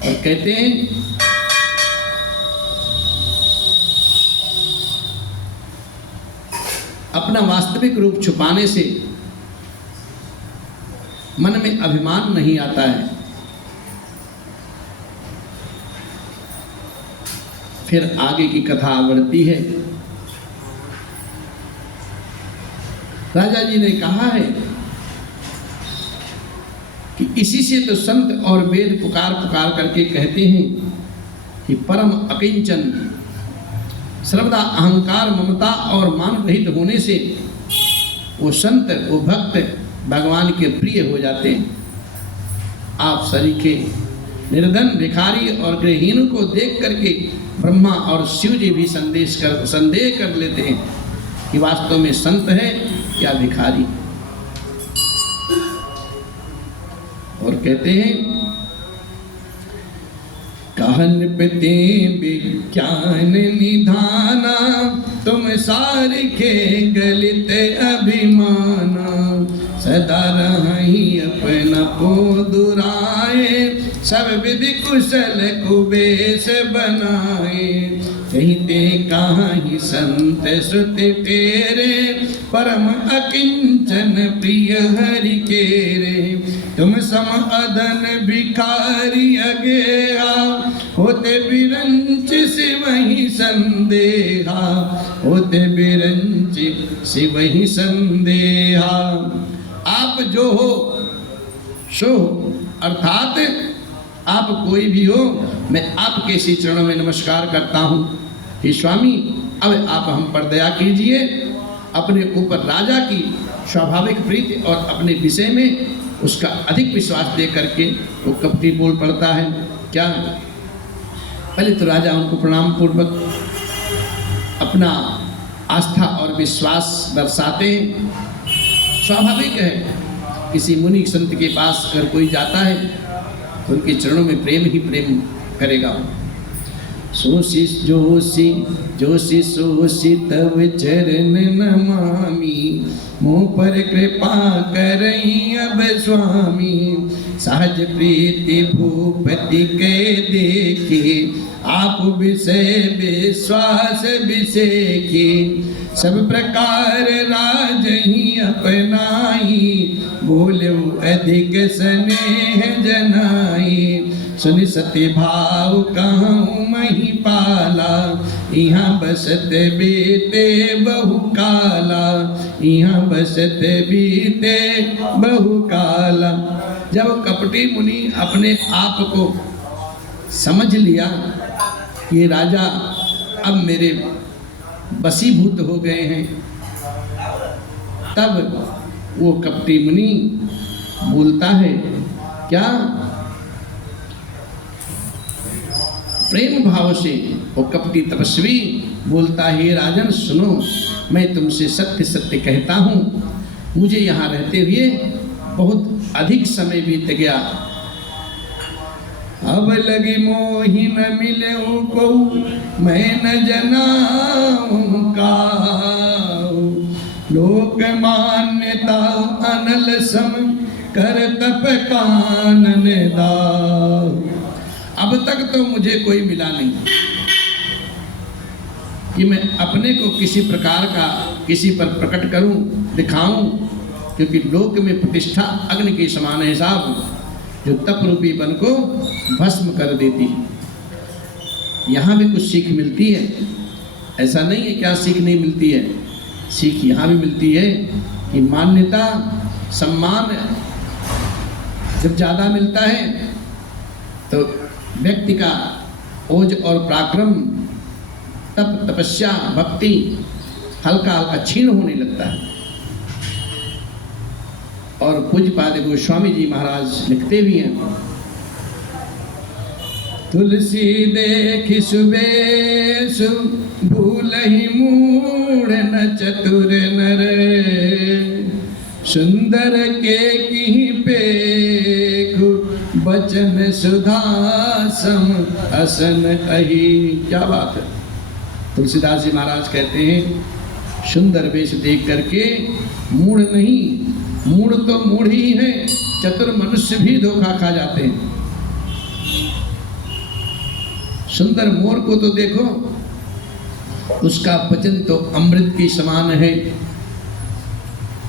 और कहते हैं अपना वास्तविक रूप छुपाने से मन में अभिमान नहीं आता है। फिर आगे की कथा बढ़ती है। राजा जी ने कहा है कि इसी से तो संत और वेद पुकार पुकार करके कहते हैं कि परम अकिंचन, सर्वदा अहंकार ममता और मान रहित होने से वो संत, वो भक्त भगवान के प्रिय हो जाते हैं। आप सरीखे निर्धन भिखारी और गृहहीन को देख करके ब्रह्मा और शिव जी भी संदेह कर लेते हैं कि वास्तव में संत है या भिखारी। और कहते हैं, कहन पिते विज्ञान निधाना, तुम सारिखे गलित अभिमाना, सदा रही अपना को दुराए, सब विधि कुशल कुबेश बनाए, कहते कहीं संत श्रुति तेरे, परम अकिंचन प्रिय हरि केरे, तुम सम अदन भिखारी अगेहा, होते बिरंच शिव ही संदेहा, होते बिरंच शिव ही संदेहा। आप जो हो सो, अर्थात आप कोई भी हो, मैं आपके श्री चरणों में नमस्कार करता हूँ। हे स्वामी, अब आप हम पर दया कीजिए। अपने ऊपर राजा की स्वाभाविक प्रीति और अपने विषय में उसका अधिक विश्वास दे करके वो कपटी बोल पड़ता है। क्या? पहले तो राजा उनको प्रणाम पूर्वक अपना आस्था और विश्वास दर्शाते हैं। स्वाभाविक है, किसी मुनि संत के पास अगर कोई जाता है तो उनके चरणों में प्रेम ही प्रेम करेगा। सोशी जोशी जोशी सोशी तव चरण नमामि, मुँह पर कृपा करई अब स्वामी, सहज प्रीति भूपति के देखे, आप विषय विश्वास विषेखी, सब प्रकार राज ही अपनाई, बोलो अधिक स्नेह जनाई, सुनि सती भाव कहूँ मही पाला, यहाँ बसत बीते बहु काला, यहाँ बसत बीते बहु काला। जब कपटी मुनि अपने आप को समझ लिया ये राजा अब मेरे वशीभूत हो गए हैं, तब वो कपटी मुनि बोलता है, क्या? प्रेम भाव से वो कपटी तपस्वी बोलता है, राजन सुनो, मैं तुमसे सत्य सत्य कहता हूँ, मुझे यहाँ रहते हुए बहुत अधिक समय बीत गया। अब लगी मोहि न मिले को मैं न जनाऊं का, लोक मान्यता अनल सम कर तप कानन दा। अब तक तो मुझे कोई मिला नहीं कि मैं अपने को किसी प्रकार का किसी पर प्रकट करूं, दिखाऊं, क्योंकि लोक में प्रतिष्ठा अग्नि के समान है साहब, जो तप रूपी बन को भस्म कर देती। यहाँ भी कुछ सीख मिलती है, ऐसा नहीं है क्या सीख नहीं मिलती है। सीख यहाँ भी मिलती है कि मान्यता सम्मान जब ज़्यादा मिलता है तो व्यक्ति का ओज और पराक्रम, तप तपस्या भक्ति हल्का हल्का क्षीण होने लगता है। और पूज्यपाद गोस्वामी जी महाराज लिखते भी हैं, तुलसी देख सुबेश भूलहि मूढ़ न चतुर नर, सुंदर के की पेखु बचन सुधा सम असन कही। क्या बात है। तुलसीदास जी महाराज कहते हैं, सुंदर वेश देख करके मूढ़ नहीं, मूढ़ तो मूढ़ ही है, चतुर मनुष्य भी धोखा खा जाते हैं। सुंदर मोर को तो देखो, उसका वचन तो अमृत की समान है।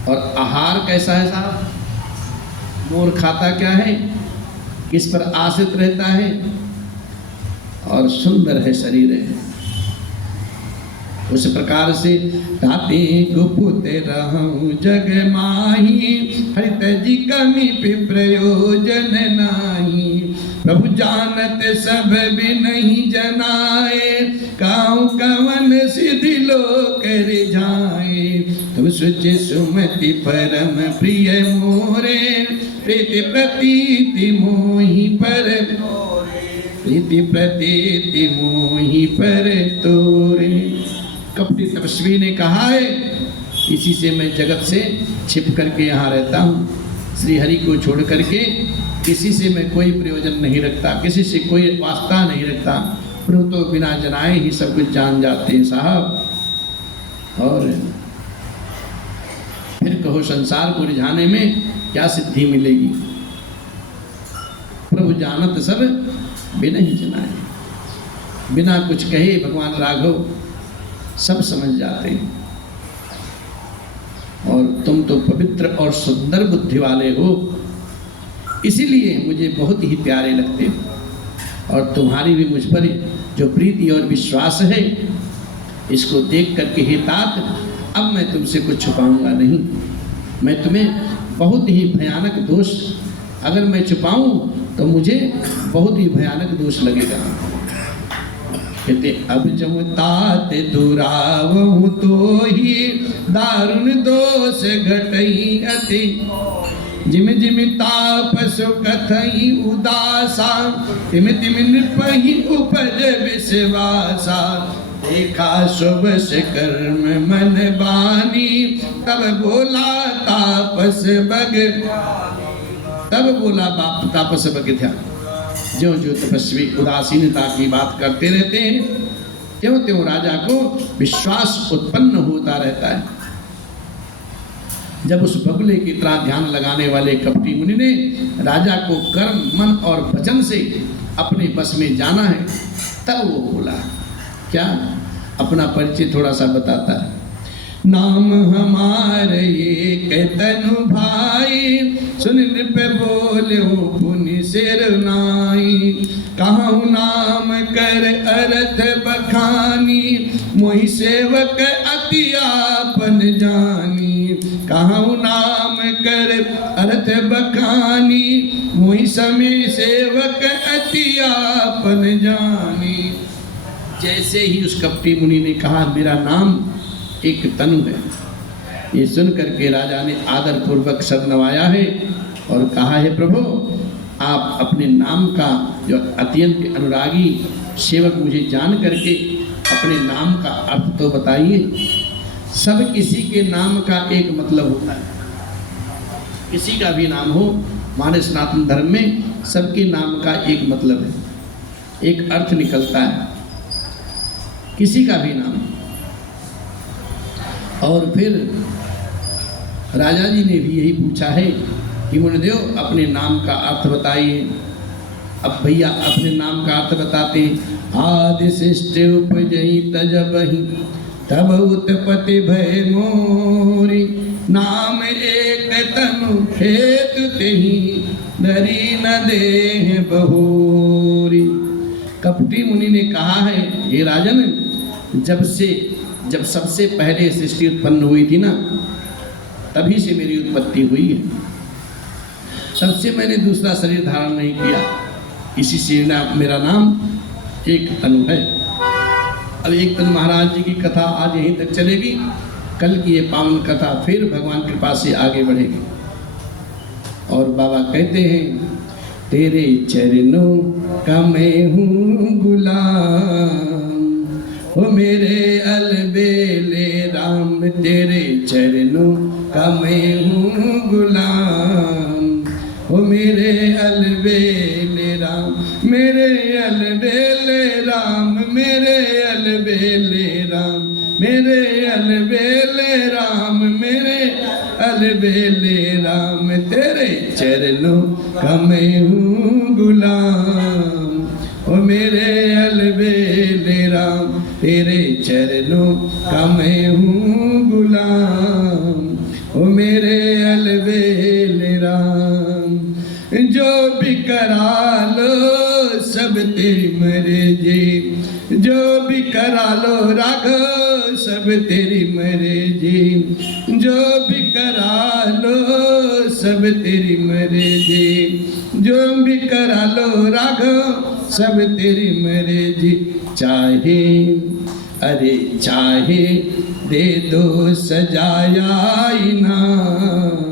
और आहार कैसा है साहब, मोर खाता क्या है, किस पर आश्रित रहता है, और सुंदर है शरीर है। उस प्रकार से ताते गुपुत रहूं जग माही, हरित जी कमी पे प्रयोजन नाही। प्रभु जानत सब भी नहीं जनाए, काहू कवन सिद्धि लोक रिझाए। तुम सुच सुमति परम प्रिय मोरे, प्रीति प्रतीति मोहि पर, प्रीति प्रतीति मोहि पर तोरे। कपटी तपस्वी ने कहा है, इसी से मैं जगत से छिप करके यहाँ रहता हूँ, श्री हरि को छोड़ करके किसी से मैं कोई प्रयोजन नहीं रखता, किसी से कोई वास्ता नहीं रखता। प्रभु तो बिना जनाए ही सब कुछ जान जाते हैं साहब। और फिर कहो संसार को रिझाने में क्या सिद्धि मिलेगी। प्रभु जानत सब बिना ही जनाए, बिना कुछ कहे भगवान राघव सब समझ जाते हैं। और तुम तो पवित्र और सुंदर बुद्धि वाले हो, इसीलिए मुझे बहुत ही प्यारे लगते हो। और तुम्हारी भी मुझ पर जो प्रीति और विश्वास है, इसको देख करके हे तात, अब मैं तुमसे कुछ छुपाऊंगा नहीं। मैं तुम्हें बहुत ही भयानक दोष अगर मैं छुपाऊं तो मुझे बहुत ही भयानक दोष लगेगा। कहते अब जब तात दुरावहु तो ही दारुण दोष घटई अति, जिम जिम तापस कथई उदासा, तिम तिम नृपहि उपज विश्वासा। देखा शुभ से कर्म मन बानी, तब बोला तापस बग, तब बोला तापस बग ध्यान। जो जो तपस्वी उदासीनता की बात करते रहते हैं, त्यों त्यों राजा को विश्वास उत्पन्न होता रहता है। जब उस बगुले की तरह ध्यान लगाने वाले कपटी मुनि ने राजा को कर्म मन और वचन से अपने बस में जाना है, तब वो बोला क्या, अपना परिचय थोड़ा सा बताता है। नाम हमारे ये तनु भाई, सुन नृप बोले हो पुनि सिर नाई। कहूँ नाम कर अर्थ बखानी, मोहि सेवक अति आपन जानी। कहूँ नाम कर अर्थ बखानी, मोहि समय सेवक अति आपन जानी। जैसे ही उस कपटी मुनि ने कहा मेरा नाम एक तनु है, ये सुन करके राजा ने आदर पूर्वक सर नवाया है और कहा है प्रभु, आप अपने नाम का जो अत्यंत अनुरागी सेवक मुझे जान करके अपने नाम का अर्थ तो बताइए। सब किसी के नाम का एक मतलब होता है। किसी का भी नाम हो, हमारे सनातन धर्म में सबके नाम का एक मतलब है, एक अर्थ निकलता है, किसी का भी नाम। और फिर राजा जी ने भी यही पूछा है कि मुनिदेव अपने नाम का अर्थ बताइए। अब भैया अपने नाम का अर्थ बताते हैं। आदि सृष्टि उपजई तजबहि तब उत्पत्ति भय मोरी, नाम एक तनु खेत तेहि धरी न देह बहोरी। कपटी मुनि ने कहा है, हे राजन, जब सबसे पहले सृष्टि उत्पन्न हुई थी ना, तभी से मेरी उत्पत्ति हुई है, तब से मैंने दूसरा शरीर धारण नहीं किया, इसी से मेरा नाम एक तनु है। अब एक तनु महाराज जी की कथा आज यहीं तक चलेगी, कल की ये पावन कथा फिर भगवान कृपा से आगे बढ़ेगी। और बाबा कहते हैं, तेरे चरणों का मैं हूँ गुलाम, हो मेरे अलबेले राम, तेरे चरणों का मैं हूँ गुलाम, हो मेरे अलबेले राम, मेरे अलबेले राम, मेरे अलबेले राम, मेरे अलबेले राम, मेरे अलबेले राम, तेरे चरणों का मैं हूँ गुलाम, ओ मेरे अलबेले राम, तेरे चरणों का मैं हूँ गुलाम, ओ मेरे अलबेले राम। जो भी करा लो सब तेरी मर्जी, जो भी करा लो राघव सब तेरी मर्जी, जो भी करा लो सब तेरी मर्जी, जो भी करा लो राघव सब तेरी मर्जी। चाहे अरे चाहे दे दो सजाया इनाम,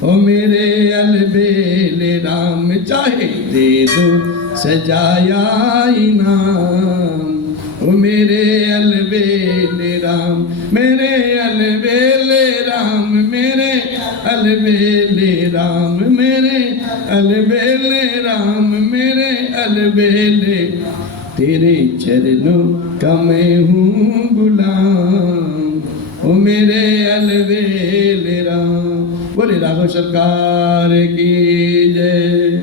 ओ मेरे अलबेले राम, चाहे दे दो सजाया इनाम, ओ मेरे अलबेले राम, मेरे अलबेले राम, मेरे अलबेले राम, मेरे अलबेले राम, मेरे अलबेले, तेरे चरणों का मैं हूँ गुलाम, ओ मेरे अलबेले राम। बोले राघव सरकार की जय।